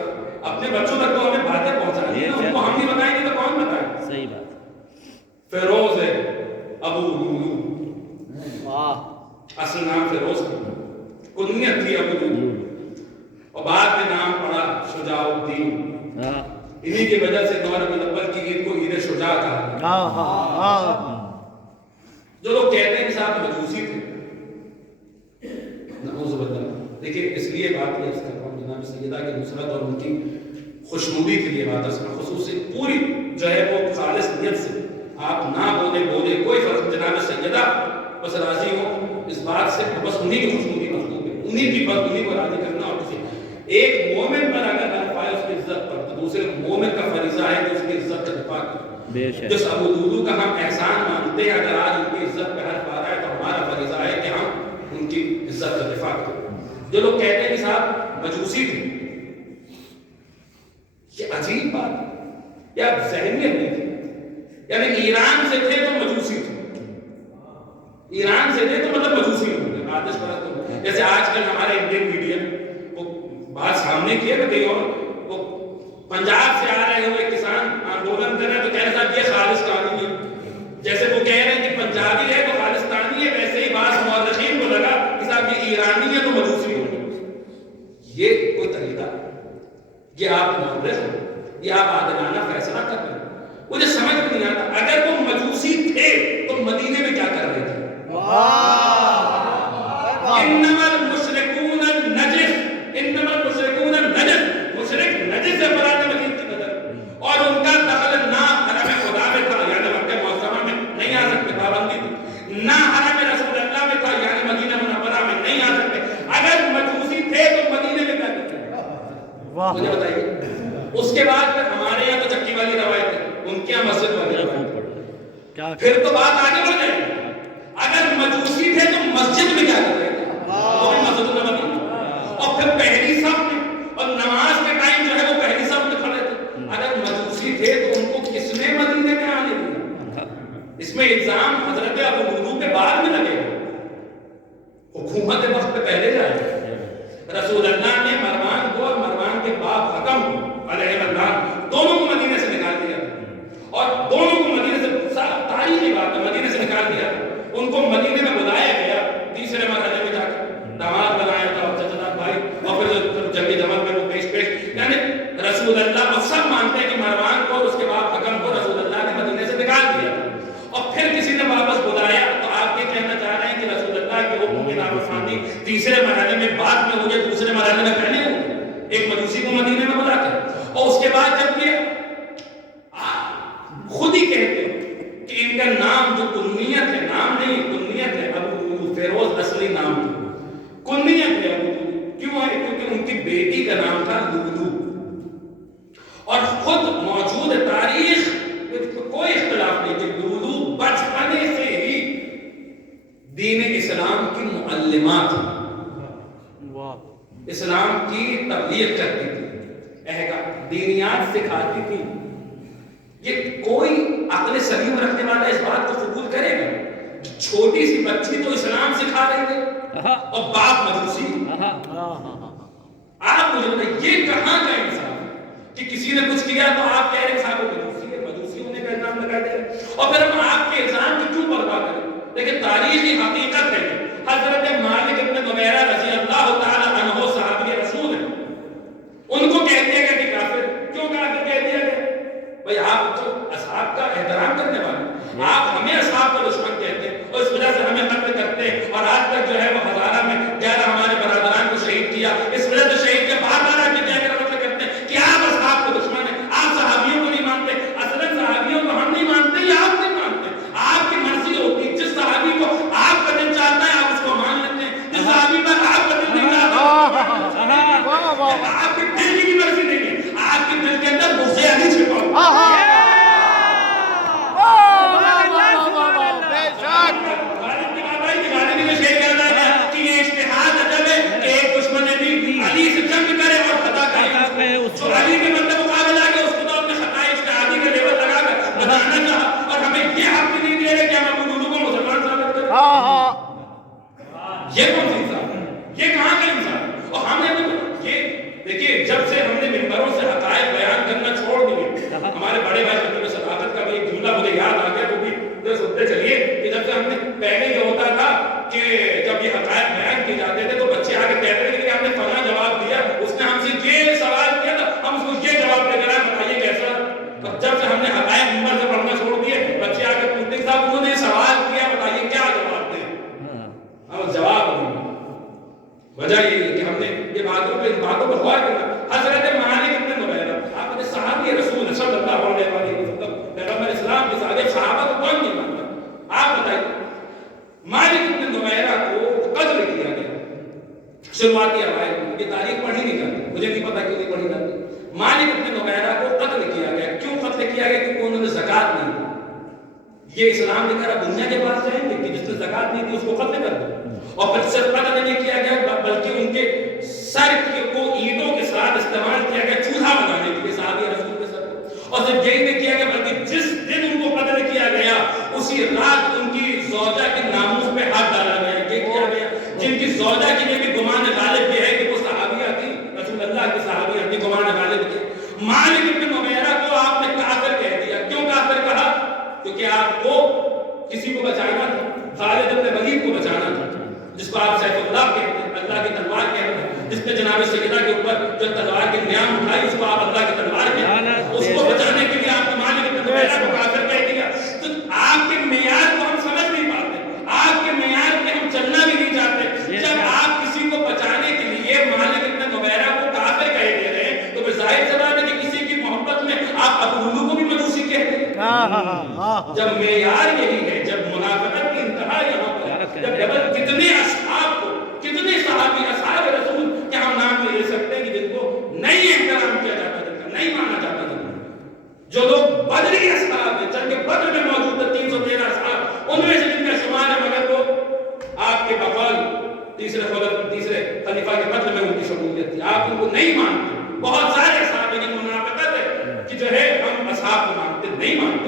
اپنے بچوں تک تو ہمیں باتیں پہنچانی ہے. ان کو ہم نہیں بتائیں گے تو کون بتائے. صحیح بات. فیروز ابولولو اصل نام فیروز تھا, کنیت تھی ابولولو اور بعد میں نام پڑا شجاع الدین. انہی کی وجہ سے ربیع الاول کی عید کو عید شجاع کہا. جو لوگ کہتے ہیں کہ صاحب مجوسی تھے نعوذ باللہ, دیکھیں اس لیے بات یہ کر رہا ہوں جناب سیدہ کی نصرت اور ان کی خوشنودی کے لیے بات ہے. خصوصی پوری جو ہے وہ خالص نیت سے آپ نہ بولے کوئی فرق. جناب سیدہ بس راضی ہو اس بات سے بس انہی کی خوشنودی مطلوب ہے, انہی کو راضی کرنا. اور کسی ایک مومن پر اگر حرف آئے اس کی عزت پر تو دوسرے مومن کا فریضہ ہے کہ اس کی عزت کا دفاع کرے. جس ابولولو کا ہم احسان مانتے ہیں اگر آج ان کی عزت پہ حرف آ رہا ہے تو ہمارا فریضہ ہے کہ ہم ان کی عزت کا دفاع کریں. جو لوگ کہتے ہیں کہ صاحب مجوسی تھے, یہ عجیب بات ہے یا ذہنیت نہیں تھی. یعنی ایران سے تھے تو مجوسی تھے, ایران سے تھے تو مطلب مجوسی ہوں گے, آتش پرست ہوں گے. جیسے آج کل ہمارے انڈین میڈیا وہ بات سامنے کی ہے نا کہیں اور وہ پنجاب سے آ رہے ہوئے کسان آندولن کر رہے ہیں تو کہہ رہے صاحب یہ خالصتانی ہے. جیسے وہ کہہ رہے ہیں کہ پنجابی ہے تو خالصتانی ہے، ویسے ہی بعض مورخین کو لگا کہ صاحب یہ ایرانی ہے تو مجوسی ہو. یہ کوئی طریقہ، یہ آپ مورخ ہیں، یہ آپ عادلانہ فیصلہ کر رہے ہیں. مجھے سمجھ میں نہیں آتا اگر وہ مجوسی تھے تو مدینے میں کیا کر رہے تھے؟ انما المشرکون النجس، انما المشرکون النجس، مشرک نجس ہے برائے مدینہ کی نظر، اور ان کا دخل نہ حرم خدا میں تھا یعنی مکہ معظمہ میں نہیں آ سکتے، پابندی تھی، نہ حرم رسول اللہ میں تھا یعنی مدینہ منورہ میں نہیں آ سکتے. اگر مجوسی تھے تو مدینے میں کیا کرتے ہیں؟ مجھے بتائیے. اس کے بعد پھر ہمارے یہاں تو چکی والی روایت ہے، ان کے یہاں مسجد والی روایت ہے. پھر تو بات آگے بڑھ جائے گی. اگر مجوسی تھے تو مسجد میں کیا کر رہے تھے؟ وہ بھی مسجد النبوی میں، اور پھر پہلی صف میں، اور نماز کے ٹائم جو ہے وہ پہلی صف میں کھڑے تھے. اگر مجوسی تھے تو ان کو کس نے مدینے میں آنے دیا؟ اس میں الزام حضرت ابو لولو کے بعد میں لگے گا، حکومت وقت پہ پہلے جائے. رسول اللہ نے مروان کو اور مروان کے باپ حکم علیہ اللہ دونوں کو مدینے سے نکال دیا، اور دونوں کو مدینے سے، تاریخی بات ہے، مدینے سے نکال دیا. ان کو مدینے میں بلایا گیا تیسرے مرحلے میں جا کر، داماد بنایا تھا اور چچا بھائی، اور پھر جنگی جمل میں وہ پیش یعنی رسول اللہ، اور سب مانتے ہیں کہ مروان کو اور اس کے باپ حکم کو رسول اللہ نے مدینے سے نکال دیا. اور پھر کسی نے واپس بلایا تو آپ یہ کہنا چاہ رہے ہیں کہ رسول اللہ کے حکم کی نافرمانی تیسرے مرحلے میں بعد میں ہو گئی، دوسرے مرحلے میں پہلے ہو گئی ایک مجوسی کو مدینے میں بلا کر. اور اس کے بعد جب یہ خود ہی کہتے ہیں کہ ان کا نام جو کنیت ہے، نام نہیں کنیت ہے، ابو لولو فیروز اصلی نام تھا، کنیت ہے ابو لولو. کیوں ہے؟ کیونکہ ان کی بیٹی کا نام تھا لولو. اور خود موجود تاریخ کوئی اختلاف نہیں کہ لولو بچپنے سے ہی دین اسلام کی معلمہ تھی، اسلام کی تبلیغ کرتی تھی، احکام دینیات سکھاتی تھی. یہ کوئی عقل سلیم رکھنے والا اس بات کو قبول کرے گا؟ چھوٹی سی بچی تو اسلام سکھا رہی ہے اور باپ مجوسی. آپ مجھے بتائیے یہ کہاں کا انصاف ہے کہ کسی نے کچھ کیا تو آپ کہہ رہے ہیں صاحب مجوسی ہے، مجوسی ہونے کا الزام لگا دے رہے، اور پھر ہم آپ کے الزام کی کیوں پرواہ کریں؟ لیکن تاریخی حقیقت ہے حضرت مالک ابن نویرہ رضی اللہ تعالی عنہ صحابی رسول ہیں، ان کو کہہ دیا گیا کہ کافر. کیوں کافر کہہ دیا گیا؟ بھئی آپ تو اصحاب کا احترام کرنے والے، آپ ہمیں اصحاب کا دشمن کہتے ہیں اور اس وجہ سے ہمیں قتل کرتے ہیں، اور آج تک جو ہے وہ ہزارہ میں 11 ہمارے برادران کو شہید کیا، اس وجہ سے شہید کے بار بار آ کے کہہ کر مطلب کرتے ہیں کہ آپ اصحاب کو دشمن ہیں، آپ صحابیوں کو نہیں مانتے. اصلاً صحابیوں کو ہم نہیں مانتے یا آپ نہیں مانتے، آپ کی مرضی ہوتی. جس صحابی کو آپ کا دل چاہتا ہے آپ اس کو مان لیتے ہیں، جس صحابی پر آپ کا دل نہیں چاہتا آپ کے دل کی مرضی نہیں ہے، آپ کے دل کے اندر بغض علی چھپا ہوا. علی کے مطلب مقابلہ آ گیا، اس کو تو اپنے خطائے اجتہادی کے لیول لگا کر بتانا چاہا، اور ہمیں یہ حق بھی نہیں دے رہے کہ ہم ابو لولو کو مسلمان ثابت کریں. یہ کون سی انصاف ہے؟ یہ کہاں کا انصاف ہے؟ اور ہم نے یہ دیکھیے جب سے ہم نے ممبروں سے حقائق بیان کرنا چھوڑ دیے، ہمارے بڑے بھائی خطیب صداقت کا بھی ایک جملہ مجھے یاد آ گیا، وہ بھی سنتے چلیے کہ جب سے ہم نے پہلے یہ ہوتا تھا کہ جب یہ حقائق بیان کیے جاتے تھے تو بچے آگے کہتے تھے کہ آپ نے فلاں جواب دیا، اس نے ہم سے یہ سوال کیا تھا، ہم اس کو یہ جواب دے رہے ہیں، بتائیے کیسا. جب سے ہم نے حقائق ممبر سے پڑھنا چھوڑ دیے، بچے آگے پوچھتے ہیں صاحب انہوں نے سوال کیا، بتائیے کیا جواب دیں. ہم جواب نہیں. وجہ یہ ہے کہ ہم نے یہ باتوں پہ غور کرنا. حضرت مالک ابن نویرہ آپ نے صحابی رسول صلی اللہ علیہ وسلم پیغمبر اسلام کے ساتھ صحابہ کو کون نہیں مانتا؟ آپ بتائیے. مالک ابن نویرہ کو قتل کیا گیا شروعاتی اوائل میں، یہ تاریخ پڑھی نہیں جاتی، مجھے نہیں پتا کیوں نہیں پڑھی جاتی. مالک ابن نویرہ کو قتل کیا گیا. کیوں قتل کیا گیا؟ کیونکہ انہوں نے زکات نہیں دی. یہ اسلام نے کہا دنیا کے پاس جائیں گے کہ جس نے زکات نہیں دی اس کو قتل کر دو. اور پھر صرف قتل نہیں کیا گیا بلکہ ان کے سر کو اینٹوں کے ساتھ استعمال کیا گیا چولہا بنانے کے لیے صحابی رسول کے سر کو. اور صرف یہی نہیں کیا گیا بلکہ جس دن ان کو قتل کیا گیا اسی رات ان کی زوجہ کے ناموس پہ ہاتھ ڈالا گیا. یہ کیا گیا جن کی زوجہ کے لیے بھی گمان غالب یہ ہے کہ وہ صحابیہ تھی، رسول اللہ بچانا تھا, خالد بن ولید کو بچانا تھا, جس کو آپ سیف اللہ کہتے ہیں, اللہ کی تلوار کہتے ہیں, جس نے جناب سیدہ کے اوپر جو تلوار کی نیام اٹھائی اس کو آپ اللہ کی تلوار کہتے ہیں, اس کو بچانے کے لیے آپ نے مالک بن نویرہ کو کافر کہہ دیا. تو آپ کے معیار کو ہم سمجھ نہیں پاتے, آپ کے معیار پہ ہم چلنا بھی نہیں چاہتے. جب آپ کسی کو بچانے کے لیے مالک بن نویرہ کو کافر کہہ دے رہے ہیں تو ظاہر سی بات ہے کہ کسی کی محبت میں آپ ابو لولو کو بھی مجوسی کہتے ہیں. جب معیار یہی ہے, جب منافقت کی انتہا یہاں پر, جب کتنے اصحاب کو, کتنے صحابی اصحاب رسول کہ ہم نام لے سکتے ہیں کہ جن کو نہیں احترام کیا جاتا, جن کا نہیں مانا جاتا, جو لوگ بدری اصحاب ہیں, جنگ بدر میں موجود ہے 313 اصحاب, ان میں سے جن کا شمار ہے, مگر وہ آپ کے بقول تیسرے خلیفہ کے قتل میں ان کی شمولیت تھی, آپ ان کو نہیں مانتے. بہت سارے اصحاب ہیں, منافقت ہے کہ جو ہے ہم اصحاب کو مانتے نہیں مانتے.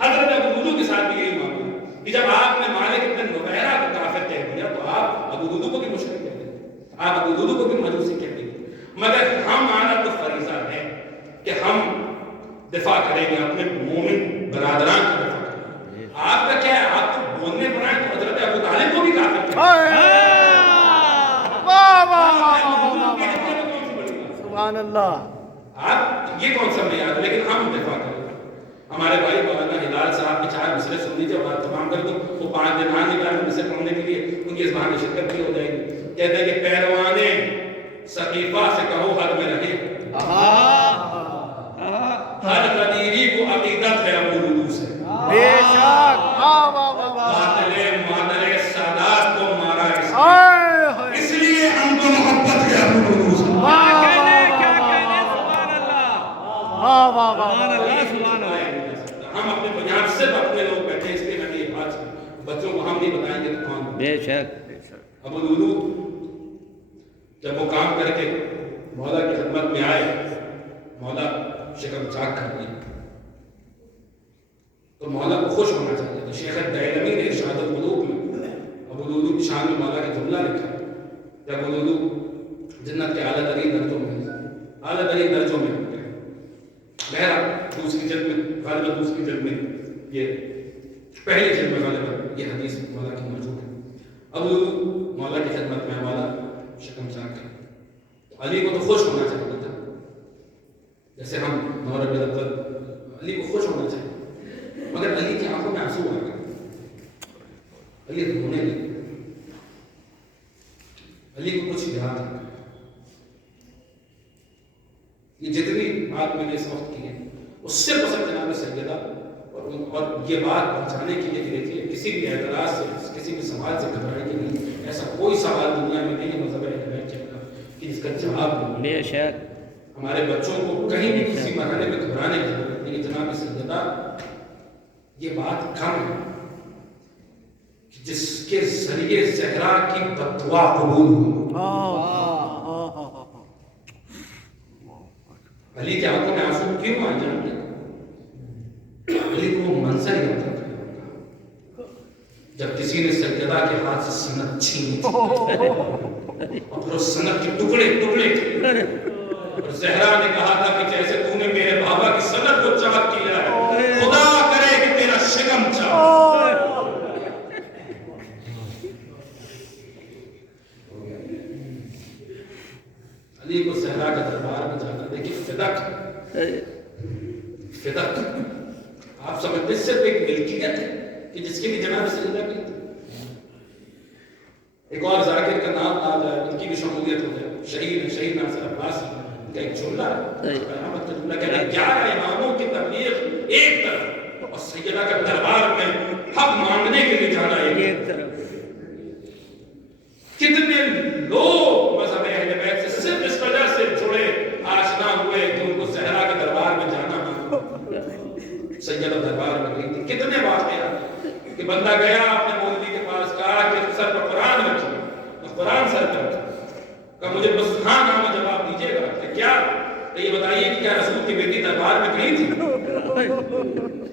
حضرت ابو لولو کے ساتھ بھی یہی معاملہ کہ جب آپ نے مالک بن نویرہ کو کافر کہہ دیا تو آپ ابو لولو کو بھی مشرک کہہ دیتے, آپ ابو لولو کو بھی مجوسی کہہ دیتے. مگر ہمارا تو فریضہ ہے کہ ہم دفاع کریں گے اپنے مومن برادران کا دفاع کریں گے. آپ کا کیا ہے, آپ تو بولنے پر آئے تو حضرت ابو طالب کو بھی کافر کہہ دیتے. سبحان اللہ. آپ یہ کون سا معیار, لیکن ہم دفاع کریں. ہمارے بھائی مولانا ہلال صاحب کی 4 مسئلے سن لیجیے اور تمام کر دو. وہ 5 دن آنے کا مسئلے پڑھنے کے لیے ان کی اس بہانے شرکت بھی ہو جائے گی. کہتے ہیں کہ پیروانے سقیفہ سے کہو حد میں رہے, ہر غدیری کو عقیدت ہے ابو لولو سے. بے شک. مادر سادات کو مارا اس لیے ہم کو محبت ہے ابو لولو سے. ہم اپنے بنیاد سے اپنے لوگ بیٹھے, اس لیے میں نے یہ بات بچوں کو ہم نہیں بتائیں گے تو کون. بے شک. ابو لولو جب وہ کام کر کے مولا کی خدمت میں آئے, مولا شکم چاک کر دی تو مولا کو خوش ہونا چاہیے. تو شیخ دہلوی نے ارشاد القلوب میں ابو لولو کی شان میں مولا کا جملہ لکھا کہ ابو لولو جنت کے اعلیٰ ترین درجوں میں ہوتے ہیں. بہرحال دوسری جلد میں غالباً دوسری جلد میں یہ پہلی جلد میں غالباً یہ حدیث مولا کی موجود ہے. ابو لولو مولا کی خدمت میں مولا شکم چاک کر. علی کو تو خوش ہونا چاہیے تھا, جیسے ہم نور ربیع الاول, علی کو خوش ہونا چاہیے, مگر علی کی آنکھوں میں آنسو آ گئے. علی رونے لگے, علی کو کچھ یاد آ گیا. یہ جتنی بات میں نے اس وقت کی ہے اس سے پسند جناب سیدہ اور یہ بات پہنچانے کے لیے کہ دیکھیے کسی بھی اعتراض سے, کسی بھی سوال سے گھبرانے کے لیے ایسا کوئی سوال دنیا میں نہیں ہے مذہب اہل بیت کا کہ جس کا جواب نہیں. بے شک. ہمارے بچوں کو کہیں بھی کسی مرحلے میں گھبرانے کی ضرورت نہیں. جناب سیدہ یہ بات کم ہے کہ جس کے ذریعے زہرا کی بددعا قبول ہوئی. علی کے آنکھوں میں آنسو کیوں آ جاتے ہیں؟ علی کو منظر یاد رکھا جب کسی نے سیدہ کے ہاتھ سے سند چھینی تھی اور پھر اس سند کے ٹکڑے تھے اور زہرا نے کہا تھا کہ جیسے تو نے میرے بابا کی سند کو چاک کیا ہے, خدا کرے کہ تیرا شکم چاک. علی کو زہرا کا دربار میں جانا, دیکھیے فدق آپ سمجھتے ہیں صرف ایک ملکیت ہے کہ جس کے بھی جناب سیدہ کی. ایک اور ذاکر کا نام آ جائے, ان کی بھی شمولیت ہو جائے. شہید ناصر عباس کا ایک جملہ ہے, قیامت کا جملہ کہتے ہیں 11 اماموں کی تبلیغ ایک طرف اور سیدہ کا دربار میں حق مانگنے کے لیے جانا ایک طرف. کتنے لوگ مذہب اہل بیت سے صرف اس وجہ سے جڑے, آشنا ہوئے کہ ان کو زہرا کے دربار میں جانا مانگا. سیدہ دربار میں گئی تھی. کتنے واقعات کہ بندہ گیا اپنے مولوی کے پاس, کہا کہ سر پر قرآن رکھیے, قرآن سر پر رکھا, کہ مجھے بس ہاں نہ میں جواب دیجیے گا کہ کیا, تو یہ بتائیے کہ کیا رسول کی بیٹی دربار میں گئی تھی؟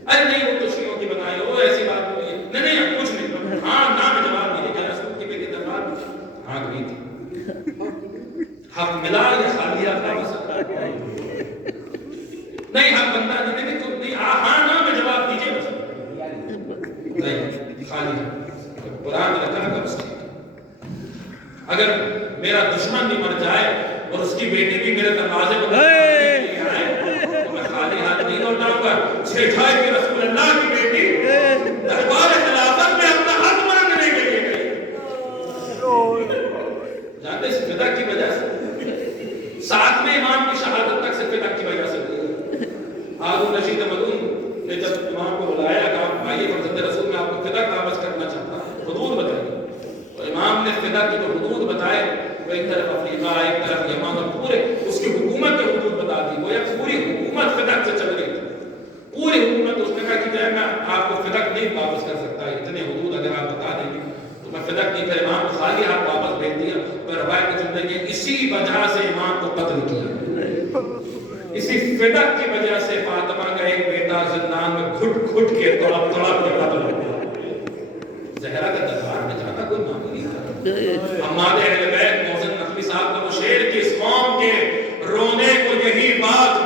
ارے نہیں وہ تو شیعوں کی بنائی, وہ ایسی بات ہوئی, نہیں کچھ نہیں, ہاں نہ میں جواب دیجیے کیا رسول کی بیٹی دربار میں ہاں گئی تھی. حق ملا یا خالی آپ کا مسئلہ نہیں, حق بندہ نہیں, ہاں نہ میں جواب دیجیے بس. نہیں خالی ہے قرآن نے رکھا نا اس کی اگر میرا دشمن بھی مر جائے اور اس کی بیٹی بھی میرے دروازے پر آئے تو میں خالی ہاتھ نہیں لوٹاؤں گا چھیٹھائی کی رسول اللہ کی بیٹی دربار خلافت میں اپنا حق مانگنے کے لیے گئی جانتے اس فدا کی وجہ سے ساتویں امام کی شہادت تک سے فدا کی وجہ سے ہارون رشید مدعون نے جب امام کو بلایا کہ آئیے فرزند رسول میں آپ کو فدا قابض کرنا چاہتا حدود بتائیے تو امام نے فدا کی جو حدود بتائے وہ ایک طرف افریقہ ایک طرف یمن اور پورے اس کی حکومت کے حدود بتا دی وہ ایک پوری حکومت فدا سے چل رہی تھی پوری حکومت اس نے کہا کہ میں آپ کو فدا نہیں واپس کر سکتا اتنے حدود اگر آپ بتا دیں گے تو میں فدا نہیں پھر امام کو خالی ہاتھ واپس بھیج دیا پر روایت چل رہی ہے اسی وجہ سے امام کو قتل کیا اسی فدا کی وجہ سے فاطمہ کا ایک بیٹا زندان میں گھٹ گھٹ کے تڑپ تڑپ کے قتل ہو گیا زہرا کے دربار میں جانا کوئی معمولی تھا ہمارے اہل بیت محسن نقوی صاحب کا وہ شعر کہ اس قوم کے رونے کو یہی بات